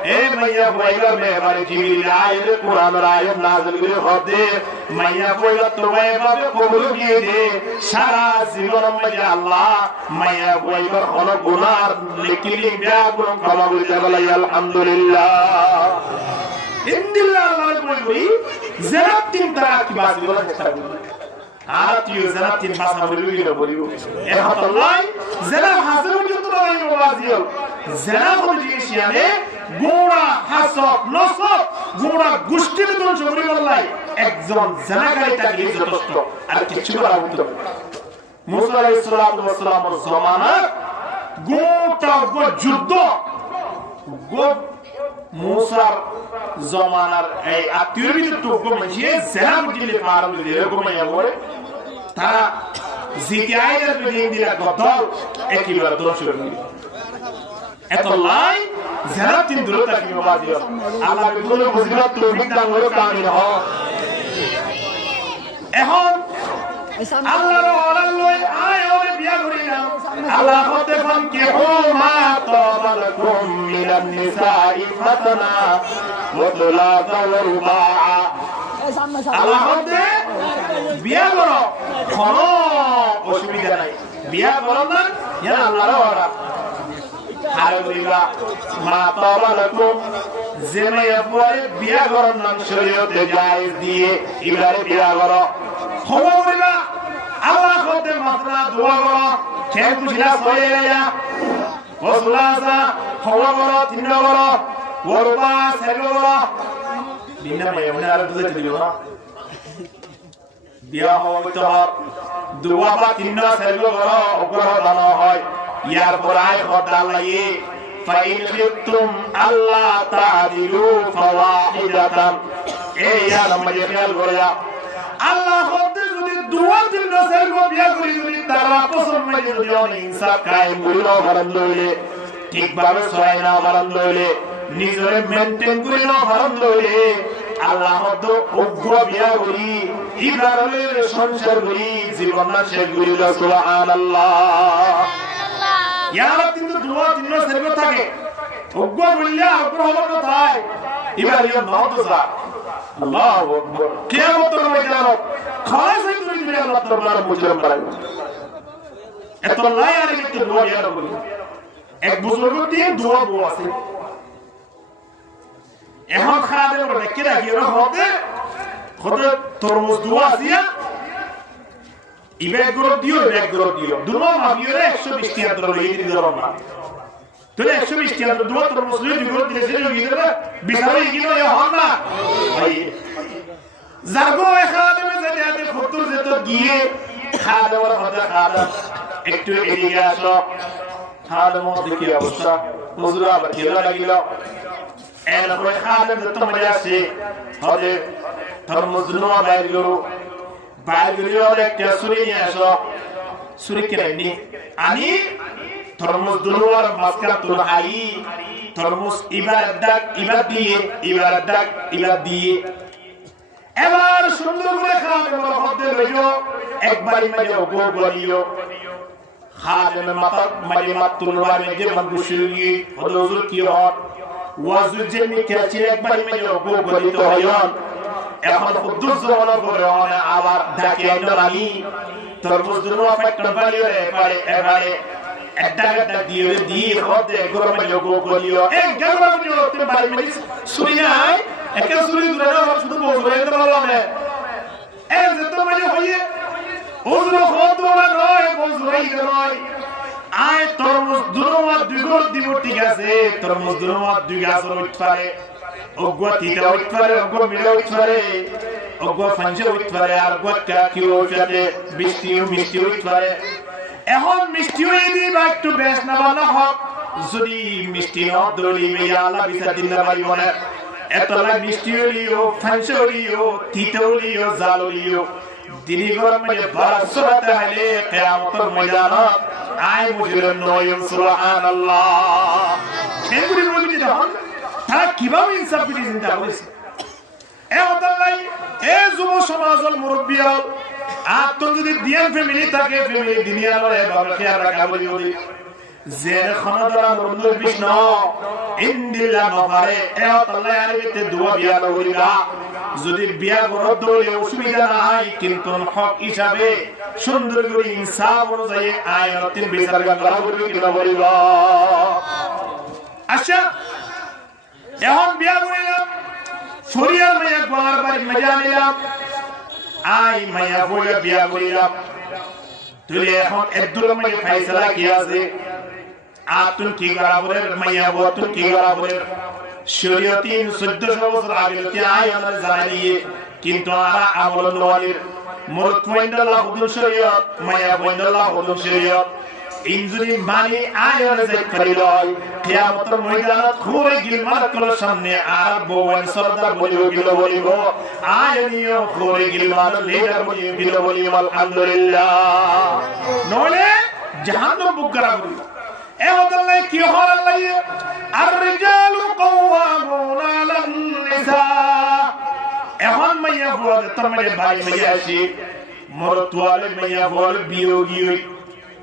এ মাইয়া বুয়া মেহরবানি জিবরিল আয়াত কুরআনের আয়াত নাযিল করে হতে মাইয়া বুয়া তোমায় ভাবে কবুল দিয়ে দে সারা জীবন মাইয়া আল্লাহ মাইয়া বুয়া কোন গুনার লিখিলি বিয়া গুণ ক্ষমা করে দেবালাই আলহামদুলিল্লাহ ইন্দিল্লাহ আল্লাহ বলি জানাতিন তারা কি বাস বলা চেষ্টা করি আতিও জানাতিন ভাষা বলিও এহাতাল্লাহ জানা হাসর পর্যন্ত বলিও বাজিও জানা কোন জিনিস মানে গোড়া হাসব নসব গোড়া গোষ্ঠীর ধ্বংস করে বললাই একজন জানাকারী থাকলে যথেষ্ট আর কিছু করা হতো মুসা আলাইহিস সালাতু ওয়াস সালামের জামানা গোটা যুদ্ধ মুসার জমানার এই আত্মীয়র ভিতর তো গমছে জানা বুঝলে পারল দিলে গমাইয়া বলে তারা জিতে আইলের দিন দিলা গদল একইবার দোষ হলো এত লাই জানা তিন দূরতা কি বাজিও আল্লাহ বিকুল বুঝরা তৌফিক দান করো কামিল হ এখন আল্লাহর অর্ডার লই আয় ওরে বিয়া করি না আল্লাহ হতে ফান কি হুমা তাবালাকুম মিনান নিসাই মাতনা ওয়া তুলাতা ওয়া রুবাআ আল্লাহ হতে বিয়া করো কোনো অসুবিধা নাই বিয়া করো না ইয়া আল্লাহর অর্ডার হারবিলা মা তাবালাকুম জেমায়া পরে বিয়া করন নাম শরীয়তে জায়েজ দিয়ে এবারে বিয়া করো খবর কইবা আল্লাহ হতে মাত্রা দোয়া করো কেন বুঝলা সয়েয়া ওসলাসা খবর করো তিন করো ওরবা সেলো করো দিনা মাইমুনা আর বুঝে দিল না বিয়া হওয়া দোয়া বা তিন সেলো করো ওপর দানা হয় ইয়ার পরাই খদা লাগিয়ে ফাইন খিফতুম আল্লাহ তাআদিলু ফাওয়াহিদাতান এই ইয়া নামাজে খেয়াল করা আল্লাহ হতে যদি দুয়া দিন নসের গো বিয়া করি যদি তারা পছন্দ মানে যদি ইনসাফ কায়েম করিলো হারাম লইলে ঠিকভাবে সয় না হারাম লইলে নিজরে মেইনটেইন করিলো হারাম লইলে আল্লাহ হতে উগ্র বিয়া করি ইবারের সংসার করি জীবন না শেষ করিলো সুবহানাল্লাহ ইয়ারা কিন্তু দুয়া দিন নসের গো থাকে উগ্র বললে উগ্র হলো কোথায় এবার ইয়া নওদা আল্লাহু আকবার কিয়ামতের ময়দানে খাস হয়ে দিবে আল্লাহ দরবার মুজরম বানাবে এত লাই আর একটু দোয়া ইয়ার বলি এক বুজুর্গ দিয়ে দোয়া বউ আছে এখন খাদের বলে কি রাখি ওরা হতে তরমুজ দোয়া আছে ইবে গ্রো দিও দুনো মাবিরে 120 টাকা ধরে এই দিন না তোরে 120 টাকা দোয়া তরমুজ দিও দিলে দিলে দিলে বিচারে গিয়ে হন না ভাই জাগো এখানে মেজে আতে খতুর যেত গিয়ে খাদেওয়ার কথা খাদা একটু এদিকে আসো খাদম দেখি অবস্থা মজুরা আবার খেলা লাগিল এর পরে খাদম যত মজা আসে হলে তরমুজ নোয়া বাইর গরু একটা সুরি নিয়ে আসো সুরি কেনি আনি তরমুজ দুনোয়ার মাসকা তুল আই তরমুজ ইবার দিয়ে এবার সুন্দর করে খাদেম হতে লইও একবারই মাঝে গো গলিও খাদেম মাঝে মাতুলবার মাঝে মনগুশি হুজুর কি হট ওয়াজু জেনি কেছি একবারই মাঝে গো গলিত হয়ন এখন কুদ্দুস জমানা করে আবার ডাকে আইনালি তরমুজ দুনো ফ্যাক্টর বালিও এবারে একটা দিয়ে হতে গরম মাঝে গো গলিও এক গরম মাঝে তুমি বাড়ি মাঝে সুরি নাই একে সুরি দূরে না শুধু বলবে তো বললাম না এই যে তো মানে হইয়ে ওজুর হত না নয় বজুরাই নয় আয় তরমুজ দুনোয়া দুগর দিব ঠিক আছে তরমুজ দুনোয়া দুই গাছ উঠপারে ওগো তিতা উঠপারে ওগো মিলা উঠপারে ওগো ফাঞ্জে উঠপারে আর গো কাকি উঠতে মিষ্টি উঠপারে এখন মিষ্টি হই দিবা একটু বেশ না বানা হোক যদি মিষ্টি ন দলি মিয়া আল্লাহ বিচার দিন না পারি মনে এতলা মিষ্টি হলিও ফাংশে হলিও তিতে হলিও জাল হলিও দিনী গরম মধ্যে বারাসরাতে হলে কিয়ামতের ময়দানত আয় মুজরিম নয়ন সুবহানাল্লাহ এগুলি বলি দেখুন তারা কিভাবে ইনসাফ করে চিন্তা করেছে এ অতলাই এ যুব সমাজল মুরব্বী হল আর তো যদি দিয়ান ফ্যামিলি থাকে ফ্যামিলি দুনিয়া লয় বাবা খেয়াল রাখা বলি যে খনদরা মুরব্বী বিষ্ণ ইন্দিল্লা নফারে এ আল্লাহ আরবিতে দোয়া বিয়া করিবা যদি বিয়া করত দলে অসুবিধা নাই কিন্তু হক হিসাবে সুন্দর করে ইনসাফ অনুযায়ী আয়াতিন বিচার করা করবে কিনা বলিবা আচ্ছা এখন বিয়া করিলাম শরিয়ার মাইয়া গোয়ার বাড়ি মজা নিলাম আই মাইয়া বইয়া বিয়া করিলাম তুই এখন একদুর মাইয়া ফাইসালা কি আছে আতুন কি গরাবরের মাইয়া বতুন কি গরাবরের শরীয়তিন 1400 বছর আগে আই আমরা জানিয়ে কিন্তু আমরা আমল নওয়ালির মুরত ওয়াইন্দাল্লাহ হুদুর শরীয়ত মাইয়া ওয়াইন্দাল্লাহ হুদুর শরীয়ত ইনজুরি মানি আয়র যাই করিলয় কিয়ামতের ময়দানত খুরে গিলমার করার সামনে আর বওয়ান সরদার বলিব আয়নিও খুরে গিলমার লিডার বলিব আলহামদুলিল্লাহ নলে জাহান্নাম বুকরা বলি এ আল্লাহ কি হল আল্লাহ আর রিজালু কওয়ামুনা আলান নিসা এখন মাইয়া বল তোমারে ভাই মাইয়া আসি মরতুয়ালে মাইয়া বল বিয়োগী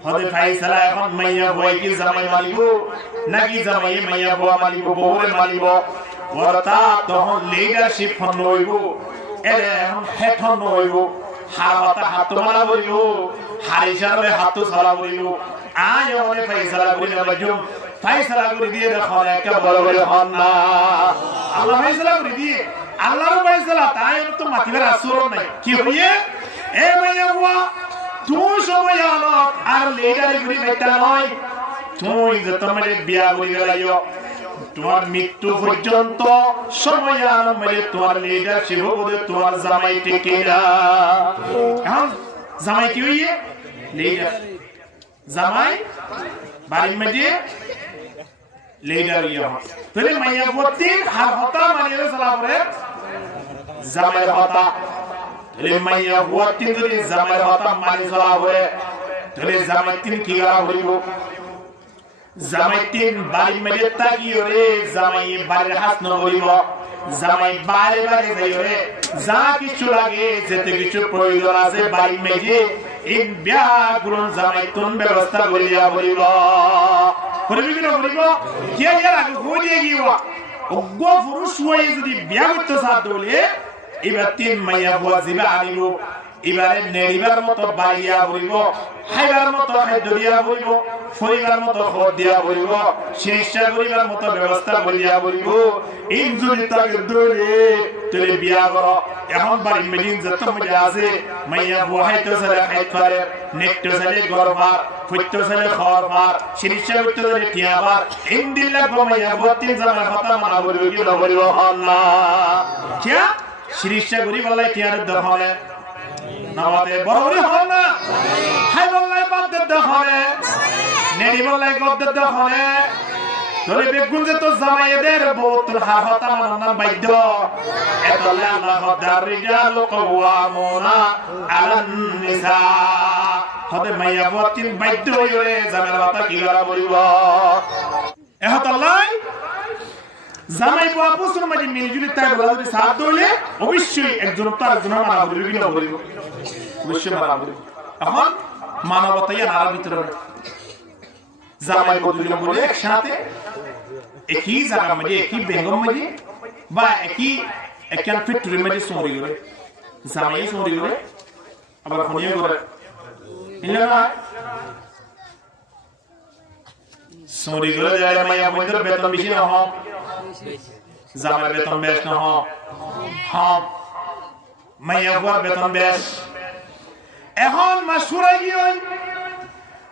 হদে ফাইসালা এখন মাইয়া বয় কি জামাই মালিব নাকি জামাই মাইয়া বয়া মালিব বউরে মালিব ওরতা তখন লিডারশিপ হন হইব এরে এখন হেড হন হইব হাওয়াতা হাত মারা বলিব হারিসারে হাত সালা বলিব আয় ওরে ফাইসালা করি না বাজুম ফাইসালা করে দিয়ে দেখো একটা বড় বড় হন না আল্লাহ ফাইসালা করে দিয়ে আল্লাহর ফাইসালা তাই তো মাতিবার আসর নাই কি হইয়ে এ মাইয়া বয়া তুই সময় আনো আর লিডার গুলি বেটা নয় তুই যে তোমার বিয়া করি গেলাইও তোমার মৃত্যু পর্যন্ত সময় আনো মানে তোমার লিডার শিব বলে তোমার জামাই টিকে না এখন জামাই কি হইয়ে লিডার জামাই বাড়ির মধ্যে লিডার ইয়া তাহলে মাইয়া বত্তি আর হতা মানিয়ে সালামরে জামাই হতা মাইয়া ওয়াতিন যদি জামাই হতা মানি চলা হয় তাহলে জামাইতিন কি করা হইব জামাইতিন বাড়ি মেরে তাকিও রে জামাই বাড়ির হাত ন হইব জামাই বাড়ি বাড়ি যাইও রে যা কিছু লাগে যেতে কিছু প্রয়োজন আছে বাড়ি মেজে ইন ব্যাগুলো জামাইতুন ব্যবস্থা করিয়া বলিব করবি কি না বলিব কে এর আগে হইয়ে গিয়া অজ্ঞ পুরুষ হয়ে যদি বিয়া করতে সাথ দলে এবার তিন মাইয়া বুয়া জিবা আনিব এবারে নেড়িবার মতো বাইয়া বলিব খাইবার মতো খাদ্য দিয়া বলিব ফরিবার মতো খদ দিয়া বলিব চিকিৎসা করিবার মতো ব্যবস্থা করিয়া বলিব ইনজুরি তাকে দৌড়ে তুলে বিয়া করো এখন বাড়ি মেদিন যত মজা আছে মাইয়া বুয়া হাইতো সালে খাইত পারে নেকটো সালে গরবার ফুটতো সালে খরবার চিকিৎসা করতে সালে টিয়াবার ইনদিল্লাহ মাইয়া বুয়া তিন জামার কথা মানা বলিব কি না বলিব আল্লাহ কিয়া চিকিৎসা করি বলে কি আর দখলে নামাতে বড় হল না হাই বললে বাদদের দখলে নেড়ি বললে গদ্দের দখলে তোরে বেগুন যে তো জামাইদের বউতুর হাহতা মাননা বাধ্য এতলে আল্লাহ দার রিজাল কওয়ামুনা আলান নিসা হবে মাইয়া বতিন বাধ্য হইরে জামাইর কথা কি করা বলিব এহত আল্লাহ জামাই বুয়া পুসুর মাঝে মিলজুলি তাই বলা যদি সাথ দইলে অবশ্যই একজন তার জন্য মানা বলিব কি না বলিব অবশ্যই মানা বলিব এখন মানবতাই আর ভিতরে জামাই বদুল বলে একসাথে একই জায়গা মাঝে একই বেঙ্গম মাঝে বা একই একখান ফ্যাক্টরির মাঝে সরি করে জামাই সরি করে আবার ফোনিয়ে করে ইলে না সরি করে যায় মাইয়া বইদের বেতন বেশি না হয় জামাই বেতন বেশ না হয় হ্যাঁ মাইয়া বুয়ার বেতন বেশ এখন মাসুরাই গিয়ে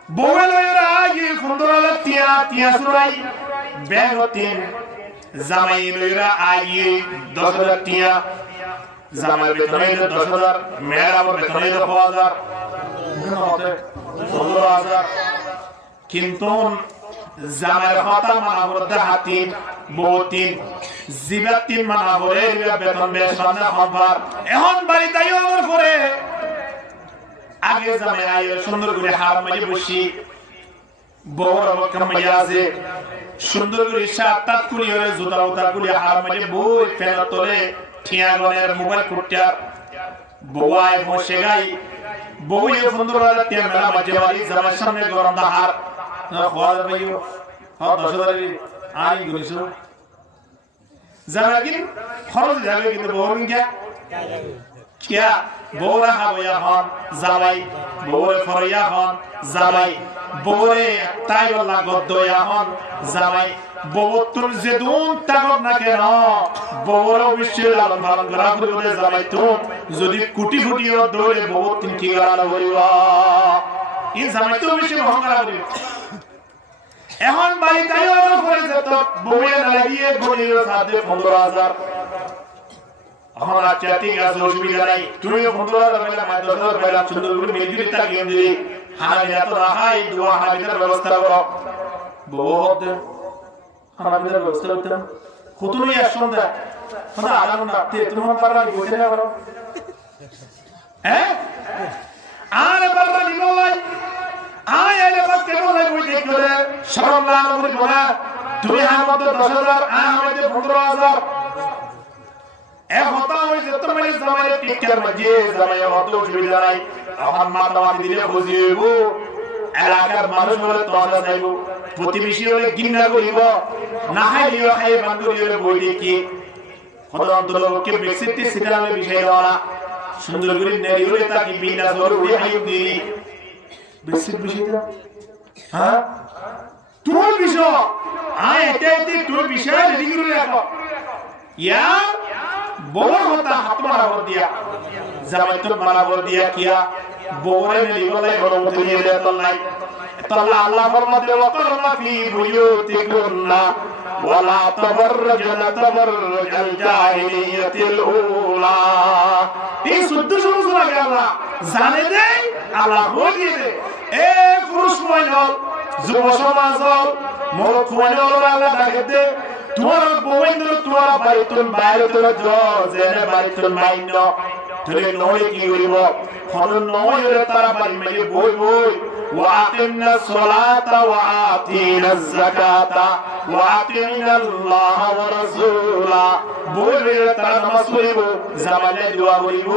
বউয়ে লইরা আগে 15,000 টিয়া সুরাই বেগতিন জামাই লইরা আগে 10,000 টিয়া জামাই বেতন 10,000 মেয়ের বেতন 10,000 15,000 কিন্তু জামাইয়ের কথা মানা বলতে হাতিন বউতিন জিবাতিন মানা বলে বেতন বেশ না হবার এখন বাড়ি তাই আমার করে আগে জামাই আয় সুন্দর করে হার মাঝে বসি বউর কামাইয়া আছে সুন্দর করে সাত কুলি হয়ে জুতা উতা কুলি হার মাঝে বই ফেনা তোলে ঠিয়া গনের মোবাইল কুটিয়া বউয়ায় বসে গাই বউয়ে 15,000 টাকা মেলা বাজে বাড়ি জামার সামনে গরম দাহার খোয়ার ভাইও 10,000 আই গুনিছো জামাগিন খরচ যাবে কিন্তু বউর কিয়া বউরা হাবয়া হন জামাই বউরে ফরিয়া হন জামাই বউরে তাই ওলা গদ্দয়া হন জামাই বউতুর যে দুন তাগত না কেন বউর অবশ্যই লালন পালন করা করে জামাই তো যদি কুটি কুটিও দৌড়ে বউ তিন কি গাড়া করিবা এই জামাই তো অবশ্যই অহংকার করিবে এখন বাড়ি তাইও করে যেত বউয়ে লাগিয়ে গরির সাথে 15,000 আমার আচ্ছা ঠিক আছে অসুবিধা নাই তুমি 15,000 পেলে আমার 10,000 পেলাম সুন্দর করে মিলজুলি তাকিয়ে দিই হানাবিরা তো রাখাই দোয়া হানাবিদের ব্যবস্থা করো বউ হতে হানাবিদের ব্যবস্থা করতে খুতুনি আসুন দা মানে আলাম না তে তোমার পারবা বইতে না করো হ্যাঁ আরে পারবা নিমলাই আয় এলে বাস কেমন হয় বই দেখতে রে শরম না করে বলা তুমি আমার 10,000 আমাদের 15,000 এ হতা হইছে তোমার জামাই টিকার মাঝে জামাই হত অসুবিধা নাই আমার মাতামাতি দিলে বুঝিব এলাকার মানুষ বলে তোমরা যাইব প্রতিবেশী হলে গিন্না করিব না খাইলিও খাই বান্ধবী হলে বই দেখি হত অন্তরকে বেক্সিটি সিটালে বিষয় দেওয়া সুন্দর করে নেড়ি হলে তাকে বিনা জোর উড়ে হাইব দিই বেক্সিট বিষয়টা হ্যাঁ তোর বিষয় আয় এতে তোর বিষয় রেডি করে রাখো ইয়া বউর কথা হাত মারা দিয়া জামাই তো মারা দিয়া কিয়া বউরে নিবলাই অনুমতি নিয়ে দেয় নাই তাআলা আল্লাহ ফরমাতে ওয়াকরনা ফি বুয়ুতিকুন্না ওয়ালা তাবাররাজনা তাবাররাজাল জাহিলিয়াতিল উলা এই শুদ্ধ সমস্যা লাগে আল্লাহ জানে দেই আল্লাহ বলিয়ে দে এ পুরুষ মহিলা যুব সমাজ মূর্খ মহিলা আল্লাহ ডাকে দে তোমার বউয়ের তোমার বাড়িতে বাইরে তোরা জেনে বাড়িতে মাইন্য তুমি নয় কি করিব হন নয় তারা বাড়ি মেলে বই বই ওয়াকিমনা সলাতা ওয়াতিনা যাকাতা ওয়াতিনা আল্লাহ ওয়া রাসূলা বই তারা নামাজ পড়িব জামালে দোয়া করিব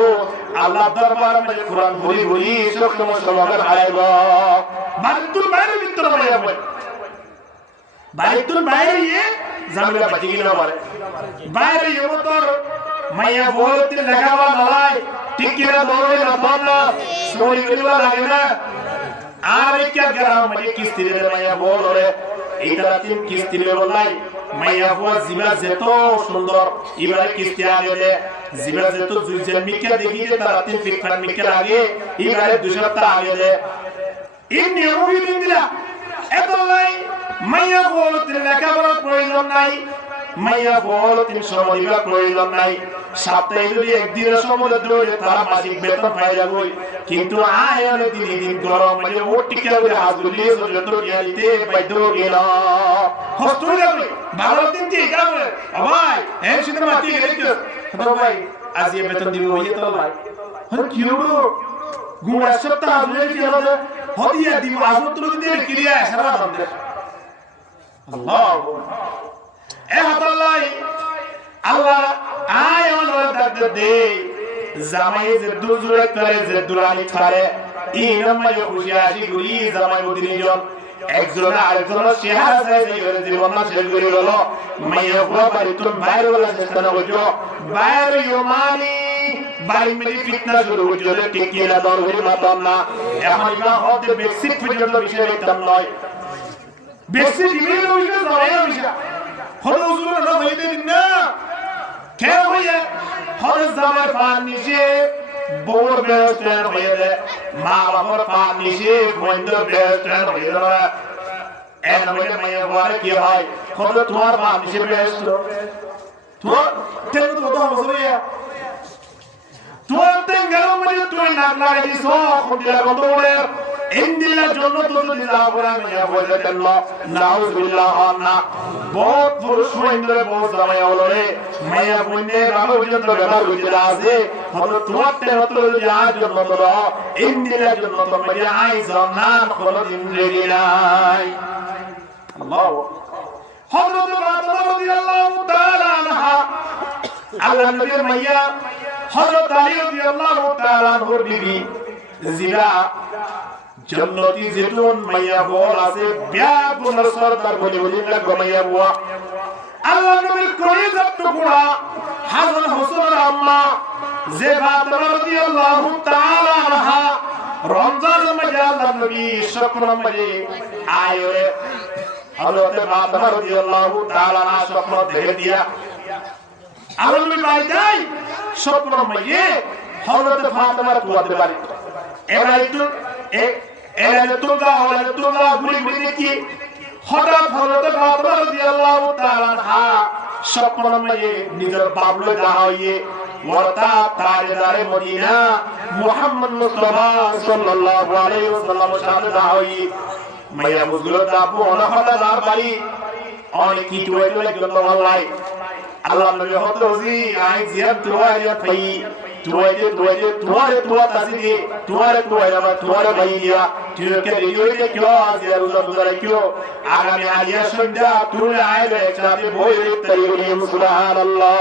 আল্লাহ দরবার মে কুরআন পড়ি পড়ি সব সমস্যা হারাইব বাড়িতে বাইরে ভিতর বাইরে বাইতুল বাইরে জামিলা বাজি গিলা পারে বাইরে ইমতর মাইয়া বলতে লাগাবা নলাই টিকিরা দৌড়ে না তোমরা সোরি গিলা লাগে না আর কি গ্রাম মানে কিস্তি রে মাইয়া বলরে এইটা তিন কিস্তি রে বলাই মাইয়া হওয়া জিবা যেত সুন্দর এবারে কিস্তি আগে দে জিবা যেত জুইজেল মিকা দেখি যে তার তিন ফিকফার মিকা লাগে এবারে 2 সপ্তাহ আগে দে ইমনি ওই দিন দিলা এত লাই মাইয়া বলতে লেখাপড়ার প্রয়োজন নাই মাইয়া বলতে সময় দিবার প্রয়োজন নাই সপ্তাহে যদি একদিনের সময় দৌড়ে তারা মাসিক বেতন পাই যাবে কিন্তু আয় অনেক দিন দিন গরম মানে ও টিকা করে হাজুলি যত দিতে বাধ্য গেল কষ্ট যাবে ভালো দিন দিয়ে যাবে ভাই এই শুনে মাটি গেলে তো ভাই আজ এই বেতন দিবে হইয়ে তো ভাই হন কি হলো গুড়া সপ্তাহ হাজুলি কি হলো হদিয়া দিব আজও তুলে দিয়ে ক্রিয়া সারা বন্ধ আল্লাহ এ হাতাল্লাই আল্লাহ আয় ওনার দাদ দে জামাই যে দুজুরে করে যে দুরানি ছাড়ে এই নামে খুশি আসি গুরি জামাই মদিনীজন একজন আরেকজন শেহার আছে যে জীবন না শেষ করে গেল মাইয়া বাবা বাড়ি তো বাইরে বলা চেষ্টা না করছো বাইরে ইমানি বাড়ি মেরে ফিতনা শুরু হয়েছিল টিকিয়ে না দরবারে মাতাম না এখন না হতে বেক্সিট পর্যন্ত বিষয় দেখতাম নয় বেশি দিনের বিষয় নয় বিষয় হলো হুজুর না হয়ে দিন না কে হয়ে হলো জামাই পান নিচে বউর বেস্টেন হয়ে দে মা বাবার পান নিচে বন্ধুর বেস্টেন হয়ে দে এর মানে মায়ের বলে কি হয় হলো তোমার পান নিচে বেস্ট তোমার তেল তো হবে তোমার তেল গেল মানে তুই নাক লাগাই দিছ খুদিয়া গন্ডগোলের ইন্দিলার জন্য তো যদি না করে মেয়া বলে দেন নাউজুবিল্লাহ না বহুত পুরুষ মহিলাদের বহুত জামাই হলরে মেয়া বন্যে বাবা পর্যন্ত ব্যবহার করতে আছে হলো তোমার তে হতো যদি আজ জন্য তো ইন্দিলার জন্য তো মেয়া আই জান্নাত কোনো দিন রেডি নাই আল্লাহ হযরত ফাতিমা রাদিয়াল্লাহু তাআলা আনহা আল্লাহ নবীর মাইয়া হযরত আলী রাদিয়াল্লাহু তাআলা আনহুর বিবি জিরা জন্নতি জেতুন মাইয়া বল আছে বিয়া গুনার সরদার বলি বলি লাগো মাইয়া বুয়া আল্লাহ নবীর কলিজার টুকরা হাসান হোসেনের আম্মা যে ফাতেমা রাদিয়াল্লাহু তাআলা আনহা রমজান মাসে আল্লাহ নবী স্বপ্ন মাঝে আয়ে হযরত ফাতেমা রাদিয়াল্লাহু তাআলা আনহা স্বপ্ন দেখে দিয়া আল্লাহ নবী ভাই যাই স্বপ্ন মাঝে হযরত ফাতেমার কুয়াতে বাড়ি এবারে তোমরা ঘুরে ঘুরে দেখি হঠাৎ হযরত ফাতেমা রাদিয়াল্লাহু তাআলা আনহা স্বপ্ন মাঝে নিজের বাবলে দাঁড়িয়ে ওয়াতা তাজদারে মদিনা মুহাম্মদ মুস্তাফা সাল্লাল্লাহু আলাইহি ওয়াসাল্লাম সাথে দাঁড়িয়ে মাইয়া বুঝলো দাবু অনহদার বাড়ি অনেক কিছু হইলো লাগলো আল্লাহ আল্লাহ নবী হযরত জি আই জিয়াদ তোয়ারিয়া পাই তোয়ারে তাসিদি তোয়ারে আমার তোয়ারে ভাইয়া তুইকে রেডিওতে কিও আজিয়া রোজা গুজারে কিও আগামী আলিয়া সন্ধ্যা তুই আইলে একসাথে বইরে তাইরি সুবহানাল্লাহ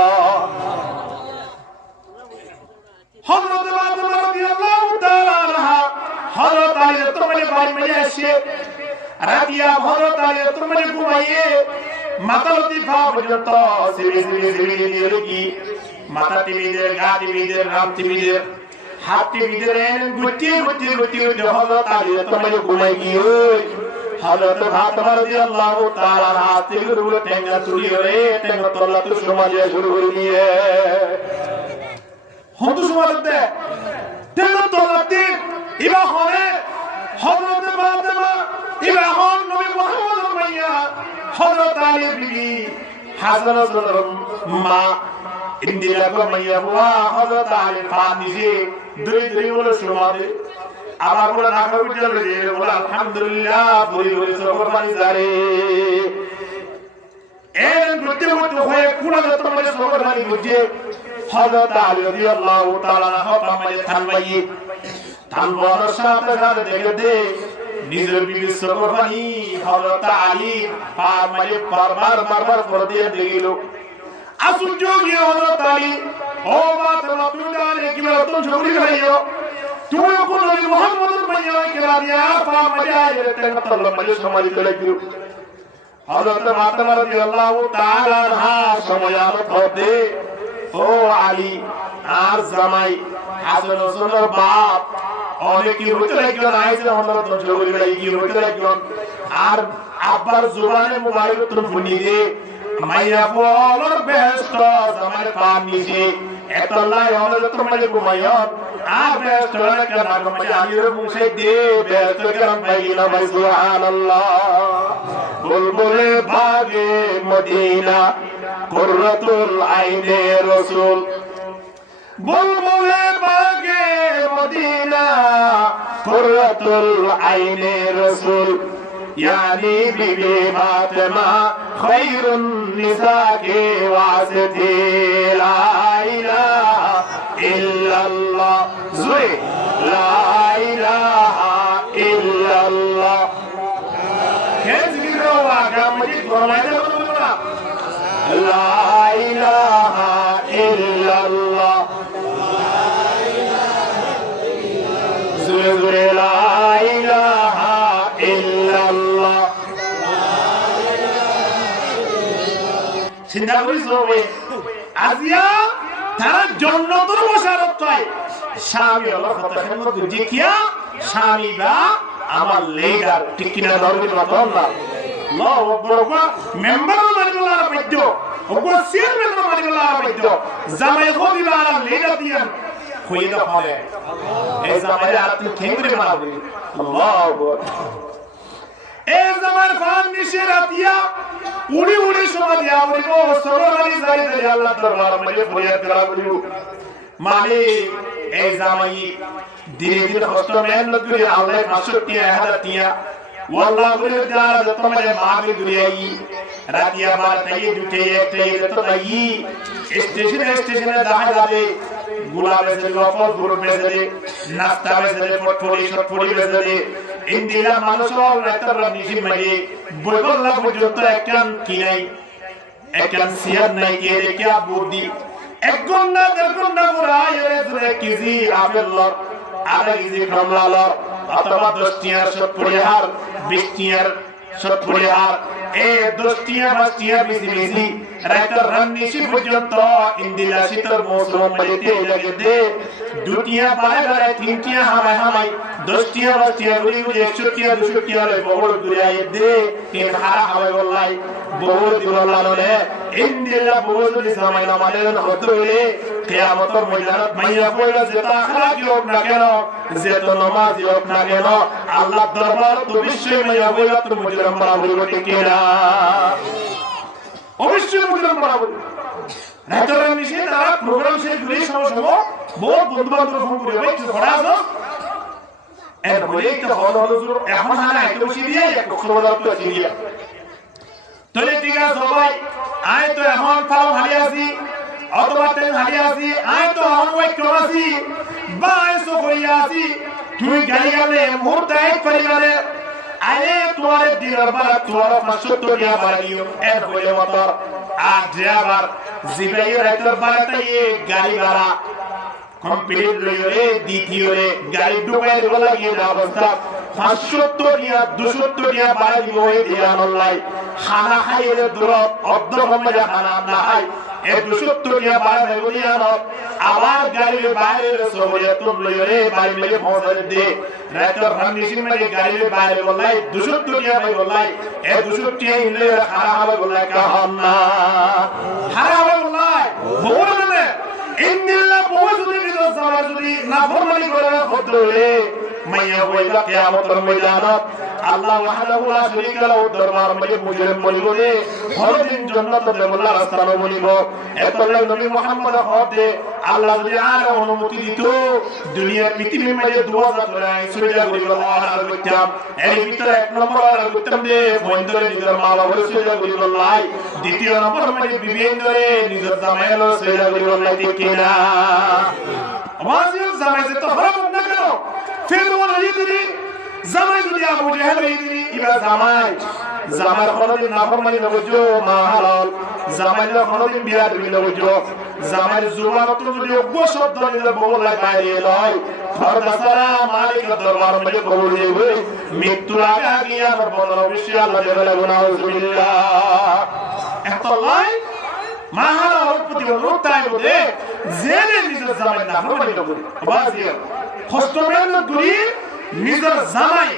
হযরত ফাতেমা রাদিয়াল্লাহু তাআলা আনহা হযরত আলী তোমার বাড়ি মে আসে রাতিয়া হযরত আলী তোমার ঘুমাইয়ে মাথা লতিফা পর্যন্ত সিবি নিয়ে মাথা টিভিদের গা টিভিদের রাম টিভিদের হাত টিভিদের গুটি হযরত আলী তোমার ঘুমাই গিয়ে হযরত ফাতেমা রাদিয়াল্লাহু তাআলা হাতে গুলো টেঙ্গা চুরি করে টেঙ্গা তল্লা তো সমাজে শুরু করে দিয়ে হন্তু সমাজতে টেঙ্গা তল্লাতে ইবা হরে হযরত ফাতেমা ইবা হন নবী মুহাম্মদ মাইয়া হযরত আলী বিবি হাসান রাসূলের মা ইন্দিরা কো মাইয়া বুয়া হযরত আলী ফাতিহি দুই বলে সমাজে আবার বলে না কবিতা বলে বলে আলহামদুলিল্লাহ পুরি বলে সবরমানি জারে এর গুটি হয়ে পুরা তোমার সবরমানি বুঝে হযরত আলী রাদিয়াল্লাহু তাআলা আমাদের থানবাই থানবার সাথে সাথে দেখে দে নিজের বিবি সবরমানি হযরত আলী মানে বারবার করে দিয়ে দিল আসুন যোগী হযরত আলী ও ফাতেমা তুমি জানে কি তুমি ঝগড়ি খাইও তুমি কোন নবী মুহাম্মদের মাইয়া কেলা দিয়া পা মজা এতে মতলব মজা সমাজি করে দিও হযরত ফাতেমা রাদিয়াল্লাহু তাআলা আনহা সময়ার পথে ও আলী আর জামাই হাসান হোসেনের বাপ অনেক কি হইতে লাগলো আইছে হযরত ঝগড়ি লাগি হইতে লাগলো আর আব্বার জুবানে মুবারক তুমি ফুনি দে মাইয়া বলর বেহেশত জামাই পান নিছে এতলাই হযরত তোমার ঘুমাইও আর বেহেশত কেন ঘুমাই আমির মুসে দে বেহেশত কেন পাইলা ভাই সুবহানাল্লাহ বুলবুলে ভাগে মদিনা কুররাতুল আইনে রাসূল বুলবুলে ভাগে মদিনা কুররাতুল আইনে রাসূল यानी बीबी फातिमा खैरुन निसा के वास्ते ला इलाहा इल्लल्लाह जुए ला इलाहा इल्लल्लाह कैसे गिरो आगा मुझे फरमाया बोलना ला इलाहा इल्लल्लाह जुए जुए ला इलाहा ইল্লাল্লাহ চিন্তা করিস আজিয়া তারা জান্নাতের বসারত চায় স্বামী আল্লাহর কথা খেদমত দেখিয়া স্বামী বা আমার লিডার ঠিক কিনা ধর্মের কথা না আল্লাহু আকবার মেম্বার মানিগুলার মধ্য ওগো চেয়ারম্যান মানিগুলার মধ্য জামাই গদিবার লিডার দিয়ান কইদা হবে এই জামাই আর তুমি কেমনে মারবে আল্লাহু আকবার এই জামার ফান নিশে রাতিয়া উড়ি সমাজ আমরি গো সররানি যাই যাই আল্লাহ দরবার মধ্যে ফরিয়াদ করা বলিও মানে এই জামাই ধীরে ধীরে কষ্ট মেন লগি আল্লাহ 500 টিয়া والله بره دار তোমার মাগে দুরিয়াই রাতিয়া বার তাই দুটে একটা তো তাই স্টেশনে দেখা যাবে গুলাবে যে লফল গুলো বেজে নাস্তা বেজে ফটফড়ি বেজে ইন্দিরা মানুষ রাতের নিশি মারি বইগল্লা পর্যন্ত একখান কি নাই একখান সিয়ার নাই কে রেখে বুদ্ধি এক ঘন্টা দেড় ঘন্টা পরে কেজি আপেল লর, আধা কেজি কমলা লর, অথবা 10 টিয়ার 70 হার, 20 টিয়ার 70 হার, এই 10 টিয়া 5 টিয়া বেশি রাইতার রান্নিশি পর্যন্ত ইন্দিলা শীতল মৌসুম মধ্যে লাগে দে 2 টিয়া বারে বারে 3 টিয়া হামাই 10 টিয়া 5 টিয়া গুলি 100 টিয়া 200 টিয়া রে বড় দুরিয়া দে তিন হারা হামাই বললাই বহু দিবলালে ইন্দিলা বহু যদি সময় না মানে হতরে কিয়ামতের ময়দানত মাইয়া কইলা যেটা খারাপ হোক না কেন যেত নামাজি হোক না কেন আল্লাহ দরবার তো বিশ্বই মাইয়া কইলা তো মুজরাম বরাবর ঠিক কিনা অবশ্যই মুজরাম বরাবর রাতের নিশে তারা প্রোগ্রাম শেষ করে সব বহুত বন্ধু বান্ধব ফোন করে ভাই তুই পড়া আছো এর বলে একটা হলো এখন হানা একটু বসে দিয়ে একটা খবরদার তো দিয়ে তোলে ঠিক আছে সবাই আয় তো এখন ফাও হালি আছি অথবা তেল হালি আছি আয় তো এখন ওই কেউ আছি বা এসো কইয়া আছি তুই গালি গালে মুহূর্তে এক পরিবারে আরে তোমার দিনের বার তোমার 500 টাকা বাড়িও এর বলে মতর আর ড্রাইভার জিবাই রাইতের বাড়াতে এই গাড়ি ভাড়া কমপ্লিট লইরে দ্বিতীয় রে গাড়ি ডুবাই দেব লাগিয়ে না অবস্থা 500 টাকা 200 টাকা বাড়া দিব এই দিয়া অনলাই খানা খাইলে দূর অর্ধ ঘন্টা খানা না খাই এই 200 টাকা বাড়া দেব দিয়া আবার গাড়ির বাইরে সবরে তুম লইরে বাইরে লইরে পৌঁছাতে দে রাতের রান্নিশিন মানে গাড়ির বাইরে বলাই 200 টাকা ভাই বলাই এই 200 টাকা ইলে খানা হবে বলাই কাহন না খানা হবে বলাই বড় মানে ইন্দিল্লাহ পৌঁছুনি দিল সারা যদি নাফরমানি করে খোদরে মাইয়া কইলা কিয়ামতের ময়দানত আল্লাহ ওয়াহদাহু লা শারীকা লাহু দরবার মধ্যে মুজরিম বলিব রে হরদিন জান্নাতে দেবলা রাস্তা বলিব এতলাই নবী মুহাম্মদ হদে আল্লাহ যদি আর অনুমতি দিত দুনিয়া পৃথিবীর মধ্যে 2000 করে সুবিধা করিব আর করতাম এর ভিতরে এক নম্বর আর করতাম দে বন্ধরে নিজের মা বাবার সুবিধা করিব লাই দ্বিতীয় নম্বর মধ্যে বিবেন্দরে নিজের জামাইয়ের সুবিধা করিব লাই ঠিক কিনা আমাদের জামাই যে তো হরম না কেন ফেরওয়ান আলীদিনী জামাই যদি আবু জাহেল আলীদিনী ইবা জামাই কোনদিন নাফরমানি নবজো মা হালাল জামাই কোনদিন বিয়াদ হইল নবজো জামাই জুবানত যদি অজ্ঞ শব্দ নিলে বলাই বাইরে লয় ফরদাসারা মালিকের দরবার মধ্যে কবুল হইবে মৃত্যুর আগে আগে আমার বলার অবশ্যই আল্লাহ দেবে নাউজুবিল্লাহ এত লাই মা হালাল প্রতি অনুরোধ তাই বলে জেনে নিজের জামাই নাফরমানি নবজো বাজিয়া খস্তমেন দুরি নিজের জামাই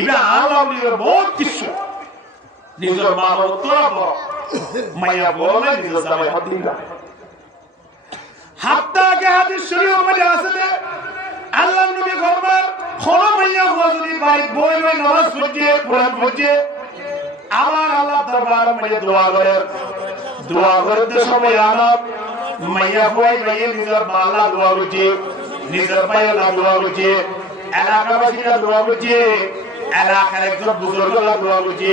ইবা আলাউলির বহুত কিছু নিজের মা বাবা তো মাইয়া বলে নিজের জামাই হদিনা হাত্তা কে হাদিস শরীফ মধ্যে আছে আল্লাহ নবী ফরমান কোন মাইয়া যদি বাড়ি বই বই নামাজ পড়ে কোরআন পড়ে আবার আল্লাহ দরবার মধ্যে দোয়া করতে সময় আনব মাইয়া বই বই নিজের মালা দোয়া করছে নিজের পায়লা দোয়া করছে এলাকাবাসীরা দোয়া করছে এলাকার একজন বুজুর্গরা দোয়া করছে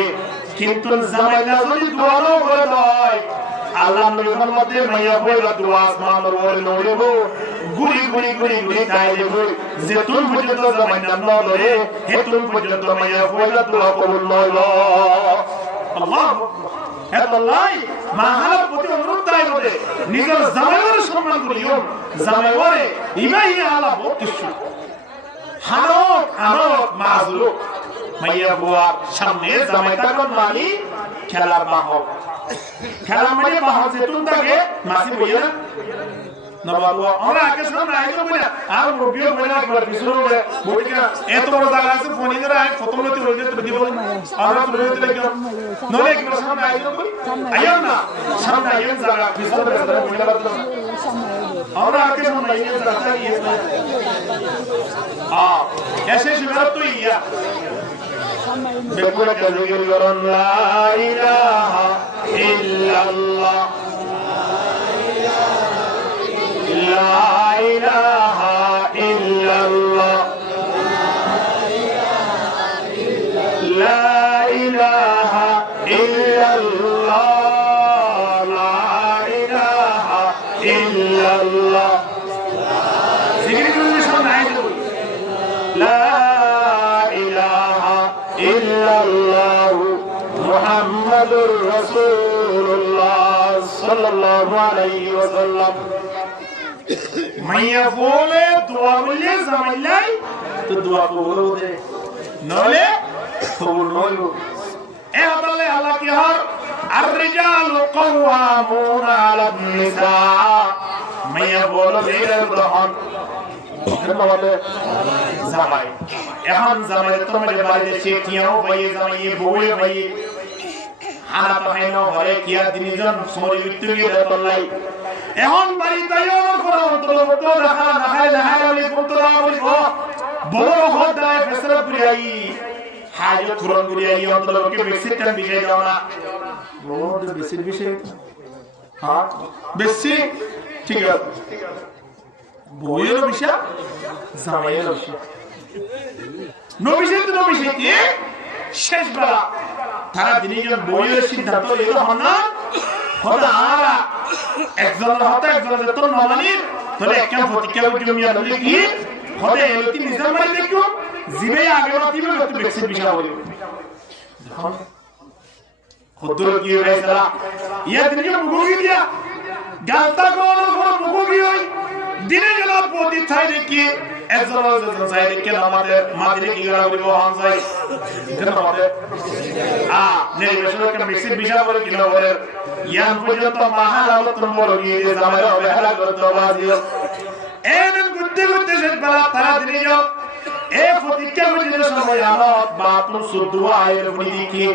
কিন্তু জামাইলা যদি দোয়া না করে দেয় আল্লাহ নবীর মধ্যে মাইয়া বইলা দোয়া আসমানের উপরে নড়িব গুড়ি গুড়ি গুড়ি গুড়ি তাই দেব যে তুই পর্যন্ত জামাইলা না লয়ে হে তুই পর্যন্ত মাইয়া বইলা দোয়া কবুল নইল আল্লাহ এতলাই মাহার প্রতি অনুরোধ তাই বলে নিজের জামাইয়ের সম্মান করিও জামাইওয়ারে ইবাহি আলা বহুত কিছু হারক আরক মাজলুক মাইয়া বুয়ার সামনে জামাইটা কোন মালি খেলার বাহক খেলা মানে বাহক যেতুন থাকে মাসি বইয়া নবাবু আমরা আগে সামনে আইতো বলে আর রবিও বলে একবার বিশুরে বইটা এত বড় জায়গা আছে ফোন করে আই ফটোলতি রইতে তো দিব আমরা তো রইতে লাগি নলে কি সামনে আইতো বলি আইও না সামনে আইও জায়গা বিশুরে বইলা বাদ আমরা আগে সামনে আইও জায়গা ইয়ে এসে শিবের তো ইয়া বেকুলা জিকির করুন লা ইলাহা ইল্লাল্লাহ লা ইলাহা ইল্লাল্লাহ লা ইলাহা ইল্লাল্লাহ লা ইলাহা ইল্লাল্লাহ জিকির করুন সামনে আইতো লা ইলাহা ইল্লাল্লাহ মুহাম্মাদুর রাসূলুল্লাহ সাল্লাল্লাহু আলাইহি ওয়াসাল্লাম মাইয়া বলে দোয়া বললে জামাইলাই তো দোয়া কবুল হবে নলে কবুল হইব এ হতালে আল্লাহ কি হর আর রিজালু কাওয়ামুনা আলান নিসা মাইয়া বলো এর উদাহরণ বলে জামাই এখন জামাই তোমার বাড়িতে সে কিয়াও ভাই জামাই বউয়ে ভাই আনা তো হাইনো ঘরে কিয়া দিনজন সমরি বিত্তুকি দতলাই এখন বাড়ি তাইও করো তো তো রাখা নাহাই বলি পুত্রা বলি ও বড় হদায় ফেসলা করিয়াই হাজত পূরণ করিয়াই অন্তরকে বেশি টাইম বিষয় দাও না বহুত বেশি বিষয় হ্যাঁ বেশি ঠিক আছে বইয়ের বিষয় জামাইয়ের বিষয় নবিশে কি শেষ বেলা তারা দিনজন বইয়ের সিদ্ধান্ত এলো হনা হতা আরা একজনের হতা একজনের তো নমানির তাহলে একখান প্রতিজ্ঞা জমিয়া নলে কি হতে এলো কি নিজাম বাড়ি দেখো জিবে আগে মাতিবে তো বেশি বিষয় বলি দেখুন খুদুর কি হয়েছিল ইয়া দিনজন মুগি দিয়া গালতা কোন মুগি হই দিনে গেল প্রতি থাই দেখি একজন চাই দেখি আমাদের মাঝে কি করা বলি বহান যাই এখানে আমাদের নির্বাচনের মিক্সির বিষয় বলে কিনা বলে ইয়ান পর্যন্ত মাহাল আলোচন বলো গিয়ে জামাই অবহেলা করতে বাজিও এমন গুদ্দে গুদ্দে শেষ বেলা তারা দিনে যাও এ প্রতিজ্ঞা বুঝিতে সময় আলো বাতুন সুদুয়া আয়ের বলি দেখি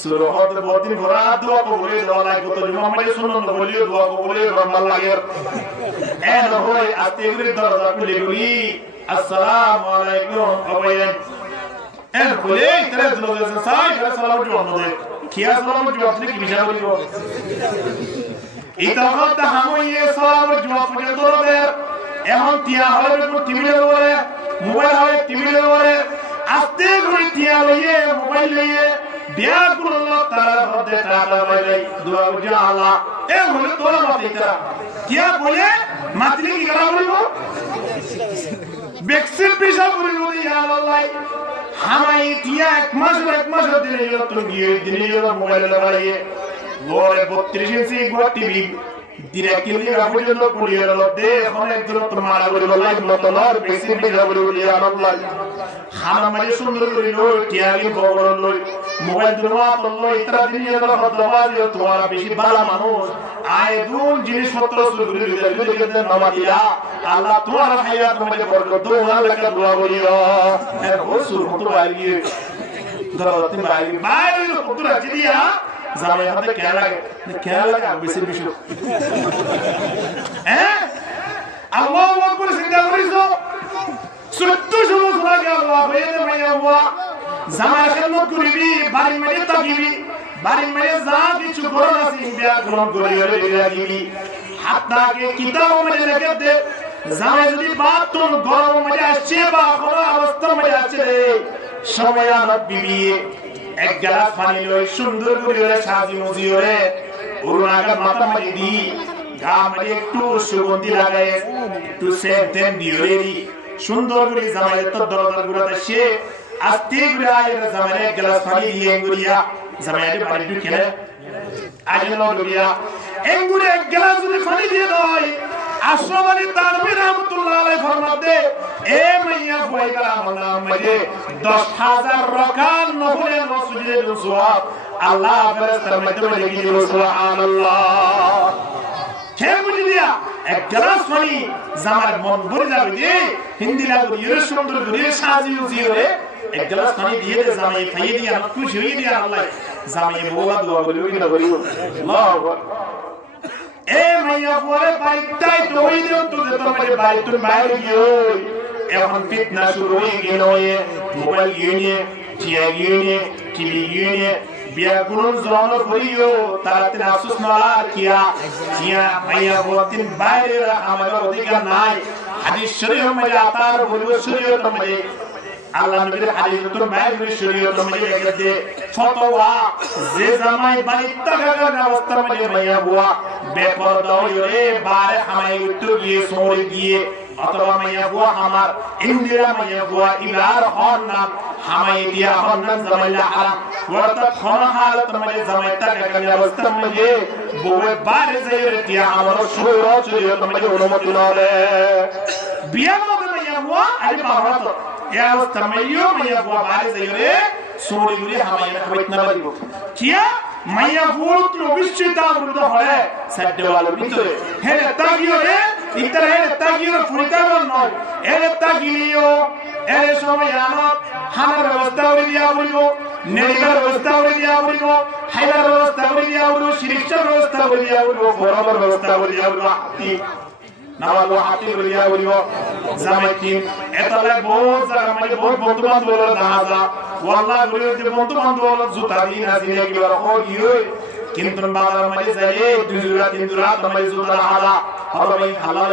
সুরহত বদিন ভরা দোয়া কবুলে দেওয়া লাগে তো মোহাম্মদ সুন্নাহ বলিও দোয়া কবুলে রহমান লাগে এন হই আস্তিগির দরজা খুলে গলি আসসালামু আলাইকুম আবাইন এন খুলে তারে দরজা সাই সালাম জবাব দে কিয়া সালাম জবাব দিলে কি বিষয় বলিব এটা কথা হামইয়ে সালাম জবাব পর্যন্ত দে এখন তিয়া হবে টিভির উপরে মোবাইল হবে টিভির উপরে আস্তে করে তিয়া লইয়ে মোবাইল লইয়ে বিয়াগুলো তার হতে টাকা বলে দোয়া করে আল্লাহ এ বলে তোরা মাতিতা কিয়া বলে মাতলি কি করা বলবো ভ্যাকসিন পিসা বলবো ইয়া আল্লাহ হামাই তিয়া এক মাস দিনে গেল তো গিয়ে দিনে গেল মোবাইল লাগাইয়ে লোরে 32 ইঞ্চি গোয়া টিভি ডিরেক্টলি পর্যন্ত পড়িয়ে গেল দে এখন একজন তো মারা করে লাইভ মতলর বেশি পিসা বলবো ইয়া আল্লাহ খানা মাঝে সুন্দর করে লই টিয়ালি বড় লই মোবাইল দুয়া তল্লো ইতরা দিন এর হদবাজি তোমার বেশি ভালো মানুষ আয় দুন জিনিসপত্র শুরু করে দিতে নামাতিয়া আল্লাহ তোমার হায়াত মধ্যে বরকত দাও আল্লাহ কা দোয়া করিও এর ওসুর মতো আইয়ে দরতে বাইরে পুত্র জিয়া জামাই হাতে কেন লাগে বেশি বেশি হ্যাঁ আল্লাহু আকবার সিজদা করিছো সত্য সমস্ত লাগে আল্লাহ বেদে মাইয়া হুয়া জামাই খেদমত করিবি বাড়ি মেরে তাকিবি বাড়ি মেরে যা কিছু করো আছে ইন্ডিয়া গ্রহণ করিবে দিবি হাতটাকে কিতাব মধ্যে রেখে দে জামাই যদি বাতুন গরম মধ্যে আসছে বা কোনো অবস্থা মধ্যে আছে রে সময় আনত বিবি এক গ্লাস পানি লই সুন্দর করে সাজি মুজি করে উরুনাগা মাথা মারি দি গা মারি একটু সুগন্ধি লাগায় একটু সেন্ট দিওরে দি সুন্দর করে জামাইয়ের তো দরদর গুড়াতে সে আস্তে করে আয়ের জামাইয়ের এক গ্লাস পানি দিয়ে এঙ্গুরিয়া জামাইয়ের বাড়ি ঢুকে আইলো লড়িয়া এঙ্গুরে এক গ্লাস যদি পানি দিয়ে দেয় আশরাফ তানভী রাহমাতুল্লাহ আলাইহি ফরমাতে এ মাইয়া বইগা আমলা মধ্যে 10000 রাকাত নফলে নসুজে সওয়াব আল্লাহ ফেরেশতার মাধ্যমে লিখে দিল সুবহানাল্লাহ কে বুঝি দিয়া এক গ্লাস পানি জামার মন ভরে যাবে যে হিন্দি লাগবে ইরে সুন্দর করে সাজিয়ে জিওরে এক গ্লাস পানি দিয়ে দে জামাই খাইয়ে দিয়া খুশি হয়ে দিয়া আল্লাহ জামাই বলা দোয়া বলবে কি না বলিব আল্লাহু এ মাইয়া পরে বাইকটাই দই দিও তো তোমার বাইতুল বাইর গিয়ে এখন ফিতনা শুরু হয়ে গেল মোবাইল গিয়ে টিয়া গিয়ে টিভি গিয়ে বিয়া গুলো জন করিও তারাতে আফসোস না কিয়া জিয়া মাইয়া বলতিন বাইরে আমাদের অধিকার নাই হাদিস শরীফ মধ্যে আতার বলবো শরীয়ত মধ্যে আল্লাহ নবীর হাদিস তো বাইরে শরীয়ত মধ্যে লেখে ফতোয়া যে জামাই বাড়িতে থাকার অবস্থা মধ্যে মাইয়া বুয়া বেপরদা হয়ে বারে হামাই উত্তর গিয়ে সরে গিয়ে অথবা মাইয়া বুয়া আমার ইন্দিরা মাইয়া বুয়া ইলার হর নাম হামাই দিয়া হর নাম জামাইলা হারাম অর্থাৎ কোন হালত মধ্যে জামাই থাকার অবস্থা মধ্যে বউয়ে বারে যাইরে দিয়া আমার শরীয়ত মধ্যে অনুমতি নলে বিয়া মতে মাইয়া বুয়া আদি বাবাত এ অবস্থা মাইয়া মাইয়া বুয়া বাড়ি যাইরে সোরি গুলি হামাইয়া খাইত না বাড়িব কিয়া মাইয়া বুয়া তো অবশ্যই তাবরুদ হয় সাড্ডওয়ালার ভিতরে হে তাগিয়রে ইতরে হে তাগিয়রে ফুরিতাবল নয় এ তাগিলিও এর সময় আনত হানার ব্যবস্থা করে দিয়া বলিব নেড়িবার ব্যবস্থা করে দিয়া বলিব হাইবার ব্যবস্থা করে দিয়া বলিব শিরিকশার ব্যবস্থা করে দিয়া বলিব ফরমার ব্যবস্থা করে দিয়া বলিব নামালো হাতি করে দিয়া বলিব জামাইতিন এতলে বহুত জায়গা মানে বহুত বন্ধু বান্ধব দাদা ওয়াল্লাহ বলিব যে বন্ধু বান্ধব জুতা দিন আসিলে কি বড় ইয়ে কিন্তু বাজার মানে যাই দুই জোড়া তিন জোড়া তোমার জুতা হালা হবে হালাল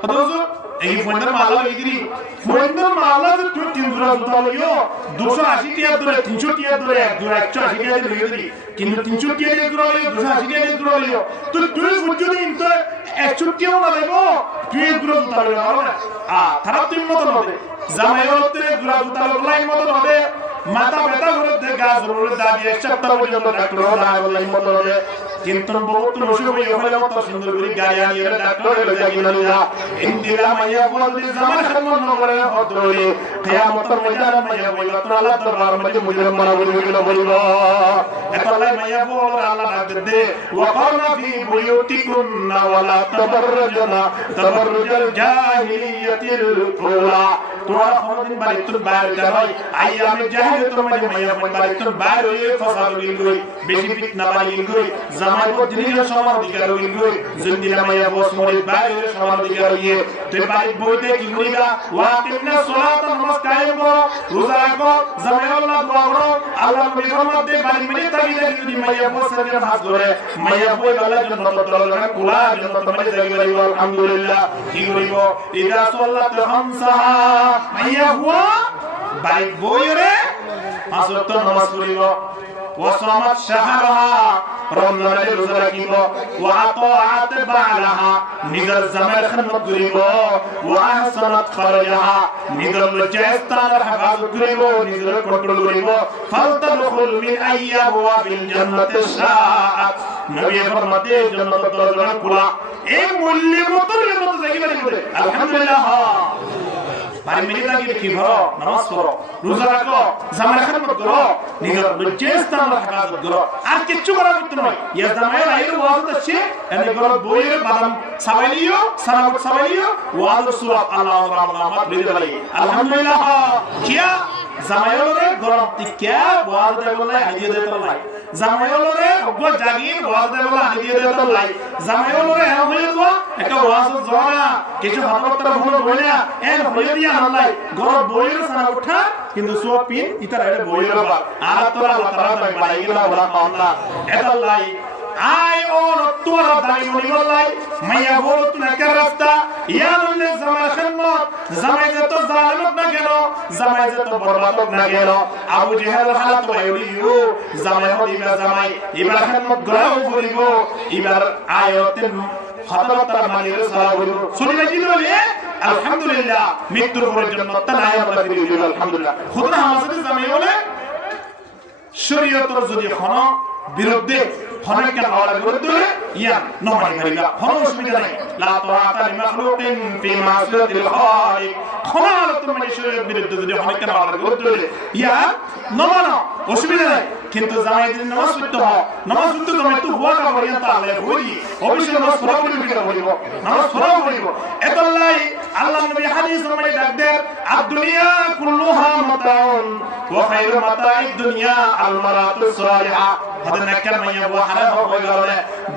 হদুজু এই ফোনের মালা ইদিরি ফোনের মালা যে তুই 300 জুতা লইও 280 টাকা ধরে 300 টাকা ধরে 180 টাকা দিয়ে লইও কিন্তু 300 টাকা দিয়ে ধরে লইও 280 টাকা দিয়ে ধরে লইও তুই ফুট যদি ইনতো 100 টাকাও না দেবো তুই জুতা লইও না তারা তুমি মত হবে জামাইতে জুতা লাইন মত হবে মাথা ব্যথা করে দেখা জরুরি দাবি এক সপ্তাহ পর্যন্ত ডাক্তার লাইন মত হবে কিন্তু বহুত অসুখ হয়ে তো সুন্দর করে গাড়ি আনিয়ে ডাক্তার লইয়া গিয়ে না ইন্দিরা মাইয়া বলতে জামান খামন করে হদরে কিয়ামতের ময়দানে মাইয়া বলল তো আল্লাহ দরবার মধ্যে মুজরিম মানা বলিব এতলাই মাইয়া বল আল্লাহ ডাক দে ওয়াকারনা ফি বুয়ুতিকুন্না ওয়ালা তাবাররুজনা তাবাররুজাল জাহিলিয়াতিল উলা তোমরা কোনদিন বাড়িতে বাইরে যাই আইয়ামে জাহিলিয়াতের মধ্যে মাইয়া বল বাড়িতে বাইরে হয়ে ফসাদ হই বেশি ফিতনা বাড়ি হই জামাই को दिनीर সমান অধিকার হইল জিন্দিলা মাইয়া বস মরে বাইরে সমান অধিকার হইয়ে তে বাড়ি বইতে কি করিবা ওয়াকিমনা সালাত নামাজ কায়েম করো রোজা রাখো জামাই আল্লাহ দোয়া করো আল্লাহ নবী ফরমাতে বাড়ি মেরে তাগিদা যদি মাইয়া বস সাথে হাত ধরে মাইয়া বই আল্লাহ জান্নাত দরজা খোলা জান্নাত মানে যাইবে আলহামদুলিল্লাহ কি করিব ইদা সাল্লাত খামসাহা মাইয়া হুয়া বাড়ি বইরে পাঁচ ওয়াক্ত নামাজ পড়িব وصامت شهرها رمضان روزه রাখিব واطاعت بعلها নিগর জামার খিদমত করিব واحسنت فرجها নিগর লজ্জাস্থান হেফাজত করিব নিগর কন্ট্রোল করিব ফালতাদখুল মিন আইয়াবওয়াবিল জান্নাতি শাআত নবী ফরমাতে জান্নাত দরজা খোলা এই মূল্যমতর মত জায়গা করে আলহামদুলিল্লাহ বাড়ি মেরে লাগিয়ে কি করো নামাজ পড়ো রোজা রাখো জামাই খিদমত করো নিজের লজ্জাস্থান হেফাজত করো আর কিছু করা করতে নয় ইয়া জামাই আইর ওয়াজ আছে এনে গর বইয়ের বাদাম সাবাইলিও সালামত সাবাইলিও ওয়াজ সুরাত আল্লাহ রাহমাত লিদালি আলহামদুলিল্লাহ কিয়া জামাইলরে গরম টিকা ওয়াজ দেবলে হাজিয়ে দিতে লাই জামাইলরে অগ জাগি ওয়াজ দেবলে হাজিয়ে দিতে লাই জামাইলরে হইল গো একটা ওয়াজ জরা কিছু হাততরা ভুল বইনা এন হইল দিয়া নাই গরম বইয়ের সারা উঠা কিন্তু সোপিন ইতার এর বইয়ের বাবা আর তোরা আল্লাহ তাআলা বাড়াইলা ওরা কাওনা এটা লাই আই ওর তোরা দাই মনি বলাই মাইয়া বল তুই কে রাস্তা ইয়ালে জামাই খিদমত জামাই যত জালিমত না গেল জামাই যত বরবাদত না গেল আবু জেহেল হালাত হইলিও জামাই হইবা জামাই ইবার খিদমত গরাও করিব ইবার আয়াতে হযরত মানির সারা করিব শুনি কি বলে আলহামদুলিল্লাহ মৃত্যুর পরের জন্য তানায় আমরা ফিরে আলহামদুলিল্লাহ খুদনা হাসাতে জামাই বলে শরীয়তের যদি হন বিরুদ্ধে হনে কেন আওয়াজ করতে ইয়া নমাই করিবা হন অসুবিধা নাই লা তাআতা লিমাখলুকিন ফি মাসিয়াতিল খালিক খলাল তুমি শরীয়তের বিরুদ্ধে যদি হনে কেন আওয়াজ করতে ইয়া নমানো অসুবিধা নাই কিন্তু জামাই দিন নামাজ পড়তে হয় নামাজ পড়তে তুমি তো হুয়া কা পর্যন্ত আলে হই অবশ্যই নামাজ পড়া পড়িব নামাজ পড়া পড়িব এতলাই আল্লাহ নবী হাদিস মানে ডাক দেন আদ-দুনিয়া কুল্লুহা মাতাউন ওয়া খায়রু মাতাইদ দুনিয়া আল মারাতুস সালিহা হযরত নাক্কার মাইয়া ওয়া হারাম হয়ে গেল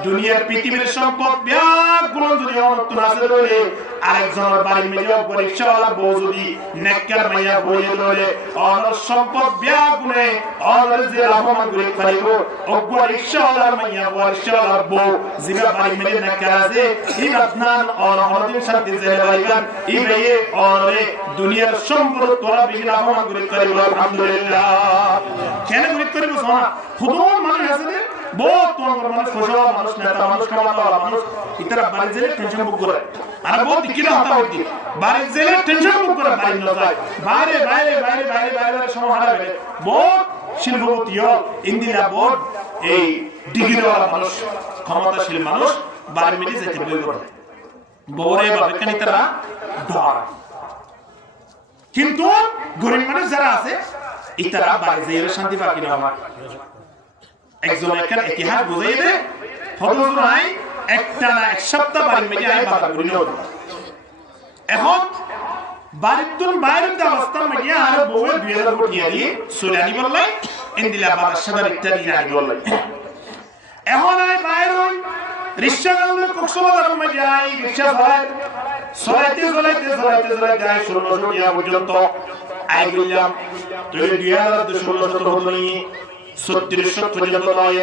দুনিয়ার পৃথিবীর সম্পদ ব্যাগুলো যদি অনন্ত নাসে রইলে আরেকজনের বাড়ি মিলিও পরীক্ষাওয়ালা বউ যদি নাক্কার মাইয়া বইয়ে রইলে অনর সম্পদ ব্যাগুনে অনর যে রহমান করে পাইব অগwa রিকশাওয়ালা মাইয়া ওয়া রিকশাওয়ালা বউ জিবা বাড়ি মিলে নাক্কার আছে ইবাদনান অনর শান্তি জেলে লাইগান ইবেয়ে অনরে দুনিয়ার সম্পদ তোরা বিনা রহমান করে করিব আলহামদুলিল্লাহ কেন করে করিব সোনা খুদন মানে আছে বহুত তোমার মানুষ ফসলা মানুষ নেতা মানুষ কামালা মানুষ ইতরা বাড়ি জেলে টেনশন বুক করে আর বহুত কিলা হতা হইতি বাড়ি জেলে টেনশন বুক করে বাড়ি না যায় বাইরে সময় হারাবে বহুত শিল্পপতিও ইন্দিরা বোর্ড এই ডিগ্রিওয়ালা মানুষ ক্ষমতাশীল মানুষ বাড়ি মিলে যেতে বই করে বউরে বাপেখানি তারা ডর কিন্তু গরিব মানুষ যারা আছে ইতারা বাড়ি যাইলে শান্তি পাকি না আমার একজন একটা ইতিহাস বুঝাই দে হযরত নাই একটা না এক সপ্তাহ বাড়ি মেজে আই বাবা করি না এখন বাড়ির বাইরের অবস্থা মেজে আর বউয়ের 2000 কোটি দিয়ে সুলানি বললাই ইন্দিলা বাবা সাদা ইত্যাদি আনি বললাই এখন আই বাইরে রিকশা গাড়ি কক্সবাজার মেজে আই রিকশা চলাইতে আই 1600 টাকা পর্যন্ত আই গেলাম তুই 2016 হলো নি 36 পর্যন্ত নয়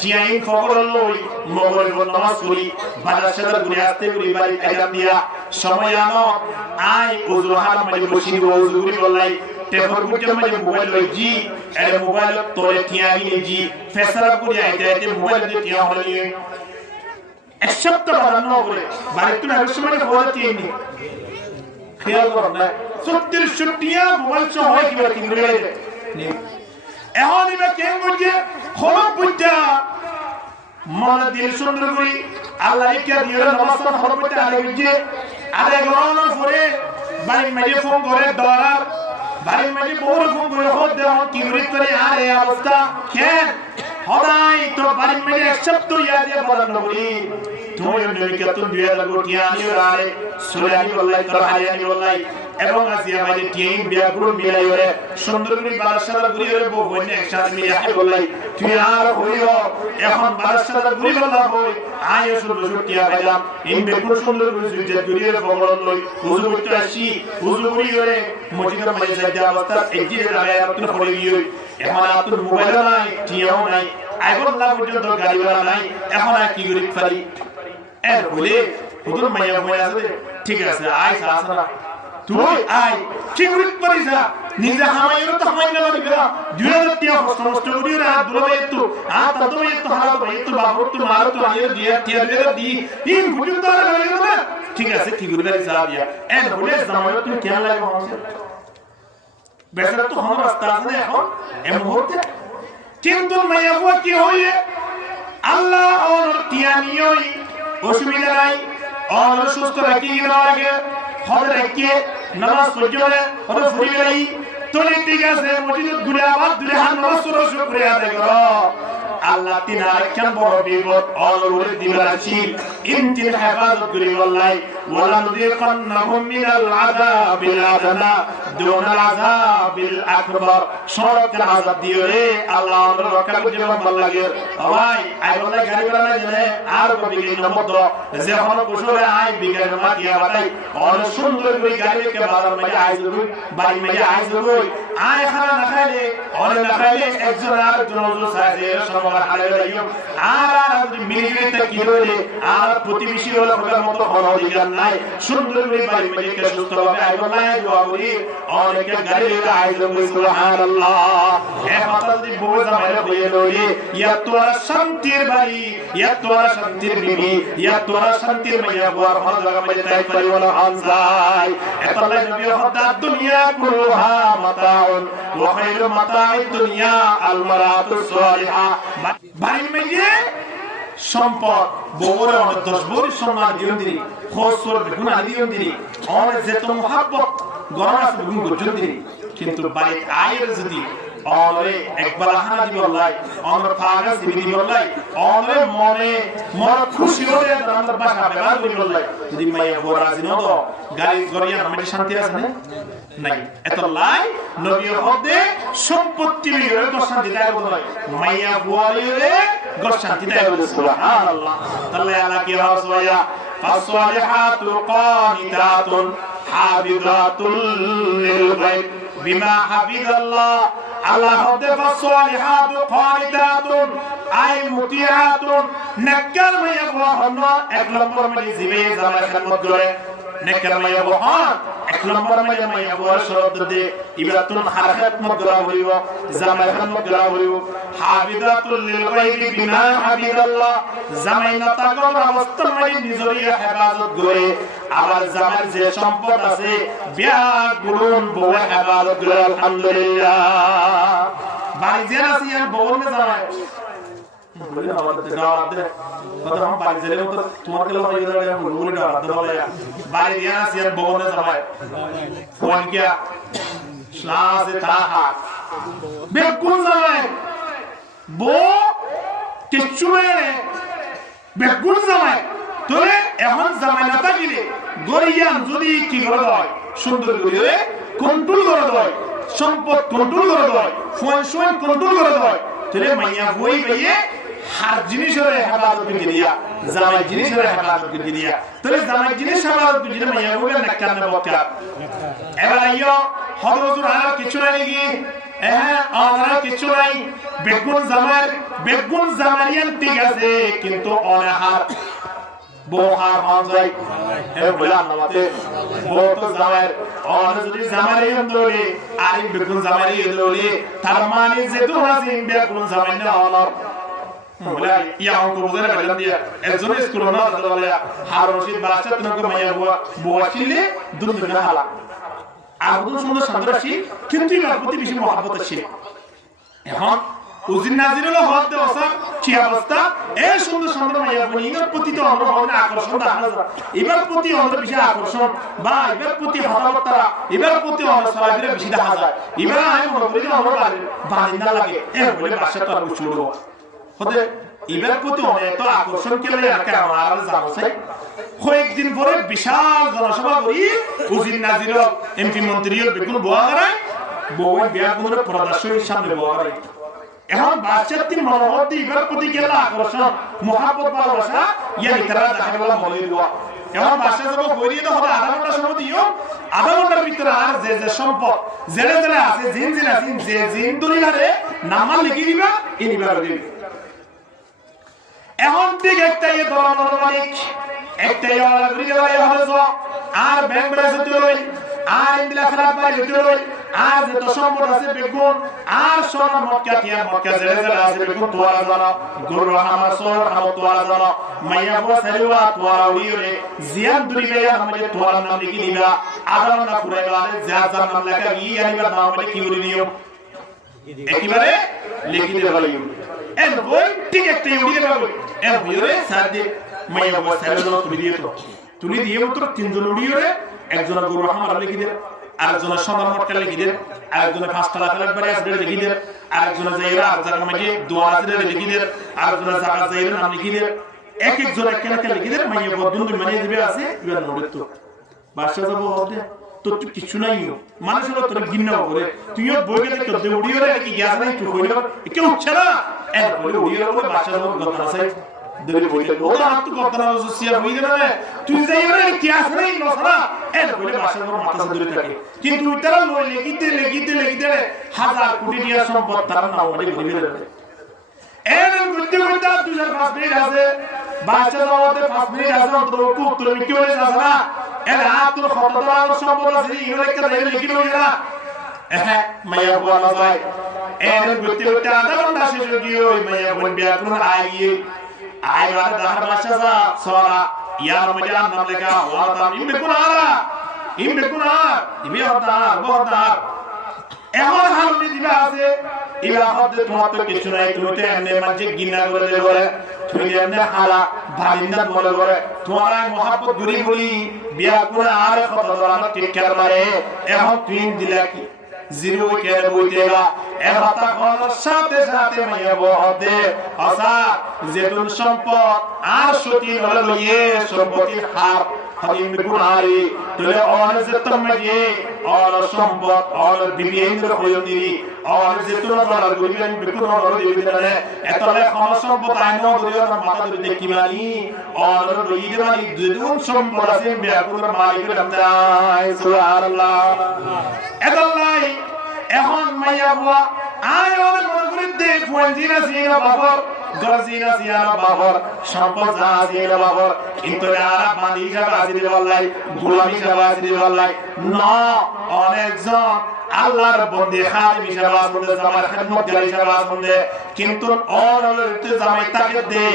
টিয়াইন খবর লই মোবাইল নামাজ পড়ি বাদশাদার ঘুরে আসতে ঘুরে বাড়ি আইলাম দিয়া সময় আনো আই ওজুহার মাঝে বসি ওজু ঘুরে বলাই টেফর গুটে মাঝে মোবাইল লই জি এর মোবাইল তোরে টিয়াইন জি ফেসরা ঘুরে আইতে মোবাইল দিয়ে টিয়া হলি এক সপ্তাহ বানানো করে বাড়ি তো আর সময় খবর টিয়াইন খেয়াল করো না 36 টিয়া মোবাইল সহ হয় কি বাকি ঘুরে নি এখন ইবা কেন বলছে খরব বুঝা মনে দিল সুন্দর করি আল্লাহ কে দিও নামাজ খরব বুঝা আলে বুঝে আরে গরম করে বাড়ি মাঝে ফোন করে ডলার বাড়ি মাঝে বড় ফোন করে হদ দেও কি করে আরে অবস্থা কেন হদাই তো বাড়ি মাঝে এক সপ্তাহ ইয়াদ বলার নবী তুমি নবীকে তো 2000 কোটি আনিও আরে সুলানি বললাই তো হারিয়ানি বললাই এবং আসিয়া মাঝে টিম বিয়াগুলো মিলাই ওরে সুন্দর করে বাদশাদার গুরি ওরে বউ বইনে একসাথে মিলাই বললাই তুই আর হইও এখন বাদশাদার গুরি বলা হই আয় সুন্দর টিয়া পাইলাম এই বেগুন সুন্দর করে সুইজে গুরি ওরে বগলন লই হুজুর করতে আসি হুজুর গুরি ওরে মসজিদের মাঝে যাইতে অবস্থা একদিন আগে আপনি পড়ে গিয়ে এখন আপনার মোবাইল নাই টিয়াও নাই আইবল না পর্যন্ত গাড়িওয়ালা নাই এখন আর কি গরিব ফারি এর বলে হুজুর মাইয়া বইয়া আছে ঠিক আছে আয় সাসরা তুই আই কি গরিব পারিসা নিজে হামাইরো তো হামাই না লাগবে 2000 টিয়া সমস্ত গরিরা দুলবে তো তো হারাত তো বাবু তো মারো তো আইয়ে দিয়া টিয়া দি তিন বুঝুন তো লাগে না ঠিক আছে কি গরিব পারিসা দিয়া এর বলে জামাইও তুমি কেন লাগে আমাকে বেচারা তো আমার রাস্তা আছে না এখন এই মুহূর্তে কিন্তু মাইয়া বুয়া কি হইয়ে আল্লাহ ওর টিয়ানিওই অসুবিধা নাই ওর সুস্থ রাখি না লাগে হদ রাখি নামাজ পড়লে ওর ফুরিয়ে তোলে ঠিক আছে মসজিদ ঘুরে আবার দূরে হাত নামাজ শুরু আদায় করো আল্লাহ তিন আরেকখান বড় বিপদ অলরে দিবারাশিল ইনতিল হেফাজত করি বললাই ওয়ালা নুযিকান্নাহুম মিনাল আযাবিল আদনা দুনাল আযাবিল আকবার সরকার আযাব দিও রে আল্লাহ আমরা রক্ষা করতে ভাল লাগে ভাই আই বলে গাড়ি বাড়া জানে আর বিগে নম্বর দ যে হন কুশলে আই বিগে মা দিয়া বাটাই আর সুন্দর করে গাড়িকে বাজার মধ্যে আই যাবো বাড়ি মধ্যে আই যাবো আই খানা না খাইলে ওরে না খাইলে একজন আর জনজো সাজে সময় হালে রাইও আর মিলিতে কি হইলে আর প্রতিবেশী হলো খোদার মতো হলো দিগান নাই সুন্দর করে বাড়ি মধ্যে সুস্থ ভাবে আই বলে দোয়া করি অনেকে গাড়ি আই যাবো সুবহানাল্লাহ এ কথা যদি বউ জামাইরে হইয়ে লই ইয়া তোরা শান্তির বাড়ি ইয়া তোরা শান্তির বিবি ইয়া তোরা শান্তির মাইয়া বুয়ার হল জায়গা মধ্যে তাই পরিবল হানজাই এতলাই নবী হদা দুনিয়া কুলহা মাতাউন ওয়া খায়রু মাতাউদ দুনিয়া আল মারাতুস সালিহা বাড়ির মধ্যে সম্পদ বউরে অনেক 10 বড় সম্মান দিন দিনি খোসর গুণ দিন দিনি অনেক যেত মোহাব্বত গরম আছে গুণ গজন দিনি কিন্তু বাড়ি আয়ের যদি অনরে একবার হানা দিব আল্লাহ অনর ফাগা দিবি দিব আল্লাহ অনরে মনে মর খুশি হয়ে আমরা বাসা ব্যবহার করি আল্লাহ যদি মাইয়া বড় রাজি ন তো গাড়ি গরিয়া আমাদের শান্তি আছে না নাই এত লাই নবী হদে সম্পত্তি লইরে তো শান্তি দেয় বলে মাইয়া বুয়ালিরে গো শান্তি দেয় বলে সুবহানাল্লাহ তাআলা আলা কি রাসওয়া ফাসসালিহাতু কানিতাতুন হাবিদাতুল লিল গায়ব বিমা হাফিজাল্লাহ আল্লাহ হদে ফাসসালিহাতু কানিতাতুন আই মুতিয়াতুন নাকাল মাইয়া বুয়া এক নম্বর মানে জিবে জামাই খেদমত করে নেকর মাইয়া বুয়া এক নম্বর মানে মাইয়া বুয়া শরত দে ইবাতুল হারাকাত মদরা হইব জামাই খেদমত করা হইব হাফিজাতুল লিল গায়ব বিমা হাফিজাল্লাহ জামাই না তাকর অবস্থা মানে নিজরিয়া হেফাজত করে আবার জামার যে সম্পদ আছে বিয়া গুণ বউ হেফাজত করে আলহামদুলিল্লাহ বাড়ি যে আছে আর বউ না জামাই বলি না আমাদের দাওয়াত দে কত हम বাড়ি গেলে তো তোমার কেলা হয়ে গেল বলি দাওয়াত দে বলে বাড়ি দিয়া সিয়ার বগনে জামাই ফোন কিয়া শ্লাস তাহা বেকুন জামাই বো কিচ্ছু নেই বেকুন জামাই তোরে এখন জামাই না থাকিলে গরিয়ান যদি কি করে হয় সুন্দর করে কন্ট্রোল করে দেয় সম্পদ কন্ট্রোল করে দেয় ফোন কন্ট্রোল করে দেয় তোরে মাইয়া বই বইয়ে হার জিনিসের হেফাজত করে দিয়া জামাই জিনিসের হেফাজত করে দিয়া তোরে জামাই জিনিস হেফাজত করে দিয়া মাইয়া বই না কেন বক্তা এবার আইও হযরতুর আর কিছু নাই কি আমরা কিছু নাই বেগুন জামারিয়ান ঠিক আছে কিন্তু অনাহার বোহার হঞ্জাই বললাম নামাতে বহুত জামার অন যদি জামারিয়ান দলে আর বেগুন জামারিয়ান দলে তার মানে যে তো হাসিন বেগুন জামারিয়ান অনর বলে ইয়া অঙ্ক বুঝারে বললাম দিয়া একজন স্কুল না বলে হার রশিদ বাদশা তোমাকে মাইয়া বুয়া ছিলে দুনিয়া হালা আর বহুত সুন্দর সন্ত্রাসী কিন্তু এর প্রতি বেশি মহব্বত ছিল এখন উজিন নাজিরুল হক দে ওসব কি অবস্থা এই সুন্দর মাইয়া বনি এর প্রতি তো আমরা ভাবনা আকর্ষণ দেখা যায় এবার প্রতি আমাদের বেশি আকর্ষণ বা এবার প্রতি হতাহতরা এবার প্রতি আমরা সবাইরে বেশি দেখা যায় এবার আমি মনে করি আমরা বাড়িন্দা লাগে বলে বাসা তো আর ছুড়ো হতে এবার প্রতি অনেক তো আকর্ষণ কেলে আর কেমন আর জানছে কয়েকদিন পরে বিশাল জনসভা করি উজিন নাজিরুল এমপি মন্ত্রীর বেগুন বোয়া করে বউ বিয়া কোন প্রদর্শনীর সামনে বোয়া করে এখন বাচ্চাটি মনোহর দিবার প্রতি কেলা আকর্ষণ মহাব্বত ভালোবাসা ইয়ানি তারা দেখা গেল মনে দেওয়া এখন বাচ্চা যখন বইয়ে তো হবে আধা ঘন্টা সময় দিও আধা ঘন্টার ভিতরে আর যে যে সম্পদ জেলে জেলে আছে জিন আছে যে জিন দলিলারে নামা লিখে দিবা এই নিবার দিবে এখন ঠিক একটাই ধরনের মালিক একটাই ওয়ালা ঘুরে যাওয়াই হলো আর ব্যাংক ব্রাঞ্চ তুই আর ইন্দিলা খারাপ বাড়ি তুই আর যত সম্পদ আছে বেগুন আর সোনা মক্কা জেলে জেলে আছে বেগুন তোরা জানো গুরু আমার সোর আমার তোরা জানো মাইয়া বো সারিওয়া তোরা উড়িয়ে জিয়ান দুরি বেয়া আমাদের তোরা নাম লিখি দিবা আদার না পুরাই গেলে যা যা নাম লেখা গিয়ে আনিবা নাম মানে কি উড়ি নিও একেবারে লিখি দিতে বলে এর বই ঠিক একটা উড়িয়ে দেবে এর ভিতরে সাথে মাইয়া বো সারিওয়া তুলি দিয়ে মাত্র তিনজন উড়িয়ে একজন গুরু আমার লিখি দেবে আরেকজনের সমান মটকা লিখি দেন আরেকজনের 5 টাকা একবারে আসবে লিখি দেন আরেকজনের জায়গা আর জায়গা মানে দোয়া আছে লিখি দেন আরেকজনের জায়গা জায়গা নাম লিখি দেন এক এক জন একটা লিখি দেন মাইয়া বদুন মানে দিবে আছে এবার নোড়ে তো বাসা যাব হবে তো তুই কিছু নাই মানুষ হলো তোর গিন্না করে তুইও বইকে দেখতে দে উড়িয়ে রে কি গ্যাস নাই তুই কইলো কেউ উঠছে না এক বলে উড়িয়ে বলে বাসা যাব কথা আছে দেবে বইলে ওরা তো কথা না সিয়া হই না তুই যাইবে কি আছে নাই নসরা এর বলে বাসা যাব মাথা ধরে থাকে কিন্তু তারা লই লেগিতে হাজার কোটি টাকা সম্পদ তারা নাও মানে বলে দেবে এর মধ্যে 2-5 মিনিট আছে বাসা যাওয়াতে 5 মিনিট আছে তো উত্তর কি হয়ে যাবে না এর হাত তো খতদার সম্পদ আছে ইউরে কে দেবে লিখি লই না মাইয়া বলা যায় এর মধ্যে আধা ঘন্টা শেষ হয়ে গিয়ে ওই মাইয়া বল বিয়া কোন আইয়ে আইবার দাহার বাসা যা সরা ইয়ার মধ্যে নাম লেখা ওয়াদাম ইমবেকুনার ইবে হদার এখন হালনি দিবা আছে ইবা হদে তোমার তো কিছু নাই তুমি তো এমনি মাঝে গিনা করে দেবে তুমি এমনি হালা ভালিন্দা বলে করে তোমার মহব্বত গুরি গুরি বিয়া করে আর কত ধরনের টিকার মারে এখন তুই দিলা কি জিরো কেন বইতেবা এবাতা কোন সাথে সাথে মাইয়া বহদে আসা যেতুন সম্পদ আর সতী হলো লইয়ে সম্পত্তির হার হাদিম গুনারি তলে অন যেতম মাইয়ে অন সম্পদ অন বিবিয়েন্দ্র হয়নি অন যেতুন বড় গুরিয়ান বিকুন বড় দিবিদানে এতলে কোন সম্পদ আইনো দরিয়া মাথা ধরে দেখিবানি অন লইয়ে মানি যেতুন সম্পদ আছে বেকুর মালিকের আমদাই সুবহানাল্লাহ এদাল্লাই এখন মাইয়া বুয়া আয় ওরে মনে করে দে ফুয়েনজিনা সিনা বাবর গরজিনা সিনা বাবর সম্পদ সিনা বাবর কিন্তু আরা বাঁধি যাবে আসি দিবে আল্লাহ গোলামি যাবে আসি দিবে আল্লাহ না অনেকজন আল্লাহর বন্দী খাদিম হিসাবে আসলে জামার খিদমতগার হিসাবে আসলে কিন্তু অনলতে জামাই তাকে দে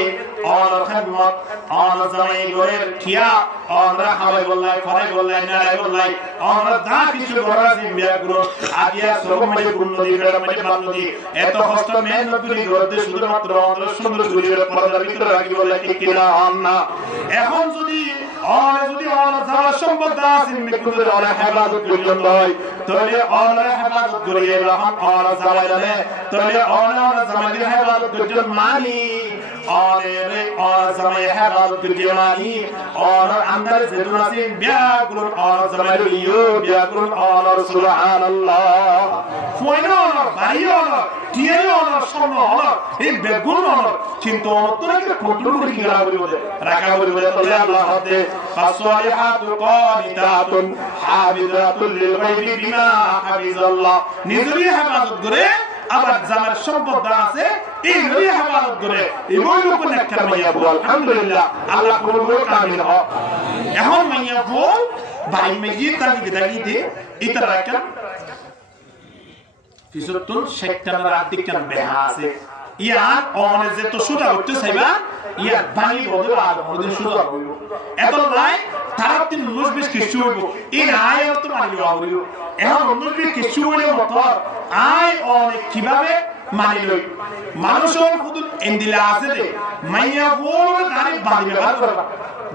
অন খিদমত অন জামাই গোয়ের ঠিয়া অন খাওয়াই বললাই ফরাই বললাই নারাই বললাই অন যা কিছু করা জিম্মিয়া গুলো আগিয়া সব মানে গুণ নদী বেড়া মানে বান নদী এত কষ্ট মেহনত করে করতে শুধুমাত্র অন্তর সুন্দর গুলির পর্দার ভিতরে রাখি বললাই ঠিক কিনা হন না এখন যদি অন যারা সম্পদ আছে মিকুদের অন হেফাজত করিলেন হয় তাহলে অন হেফাজত করিয়ে রাখুন অন জামাইলে তাহলে অন জামাইলে হেফাজত করিলেন মানি অন জামাই হেফাজত করিয়ে মানি অন আন্দার যেদুন আছে বিয়াগুন অন জামাইলে ইয়ো বিয়াগুন অন সুবহানাল্লাহ ফয়নো অন বাড়িও অন টিয়াও অন সন্ন অন এই বেগুন অন কিন্তু অন্তরকে কন্ট্রোল করে কি রাখা বলে তাহলে আল্লাহ হতে فالصالحات قانتات حافظات للغيب بما حفظ الله নিজেরই হেফাজত করে আবার জামার সম্পদ আছে এই নিজেরই হেফাজত করে এমন কোন একটা মাইয়া বল আলহামদুলিল্লাহ আল্লাহ কবুল কামিল হোক এখন মাইয়া বল ভাই মেজি তাগিদে এটা রাখেন ফিসতুন শেখতান রাদিকান বেহা আছে ইয়ার অনে যে তো সুদা হতে চাইবা ইয়ার বাণী বদল আর ওদের সুদা হইব এত নাই তারা তিন মুসবিস কিছু হইব এই আয়াত মানি হইব এখন মুসবিস কিছু হইলে মত আয় অনেক কিভাবে মানি লই মানুষের হুদুল এন্দিলা আছে দে মাইয়া বল গাড়ি বাড়ি ব্যবহার করবা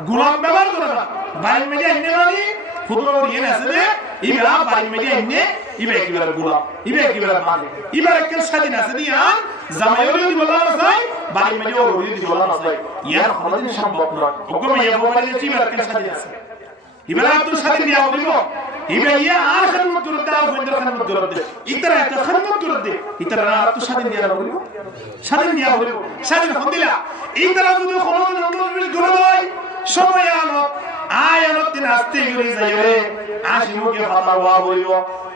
গোলাম ব্যবহার করবা বাড়ি মেজে এনে মানি হুদুল ইয়ে আছে দে ইবা বাড়ি মেজে এনে ইবা কিভাবে গোলাম ইবা কিভাবে মানে ইবা একটা স্বাধীন আছে দিয়া জামাইও যদি বলা না যায় বাড়ি মেজে ওর যদি বলা না যায় ইয়ার কোনদিন সম্ভব নয় ওকে ইয়া বলে যে ইবা একটা স্বাধীন আছে ইবা তো স্বাধীন দিয়া হইব ইবা ইয়া আর খানমত করতে আর বন্ধ খানমত করতে ইতরা এত খানমত করতে ইতরা আর তো স্বাধীন দিয়া হইব স্বাধীন দিয়া হইব স্বাধীন হন্দিলা ইতরা যদি কোনদিন অন্তর্বিল করে দেয় সময় আলো আয়াত তিন আস্তে করে যাইবে আশিমুকে ফাতা ওয়া হইব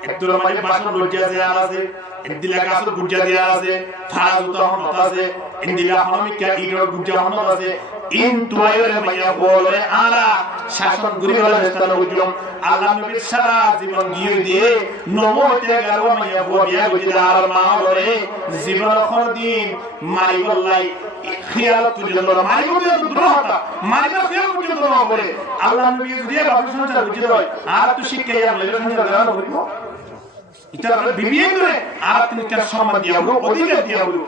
একদুর মানে বাসন লজ্জা দেয়া আছে ইন্দিলা গাছর গুজ্জা দেয়া আছে ফারাজ উতাহন আছে ইন্দিলা হনমিকা ইডর গুজ্জা হন আছে ইন তুয়াইরে মাইয়া বলে আলা শাসন গরিবের স্থান উজলম আল্লাহ নবীর সারা জীবন গিয়ে দিয়ে নমতে গেল মাইয়া বিয়া গজিলা আর মা বলে জীবন খরদিন মারি বললাই খিয়াল তুলে ধরো মারি বলে দ্রোহতা মারি না খিয়াল তুলে ধরো বলে আল্লাহ নবী দিয়ে বাবু সংসার বুঝে দেয় আর তো শিক্ষাই আর লেগে সংসার দেওয়া হইব এটা বিবিয়ে করে আর তিনি তার সম্মান দিয়া হলো অধিকার দিয়া হলো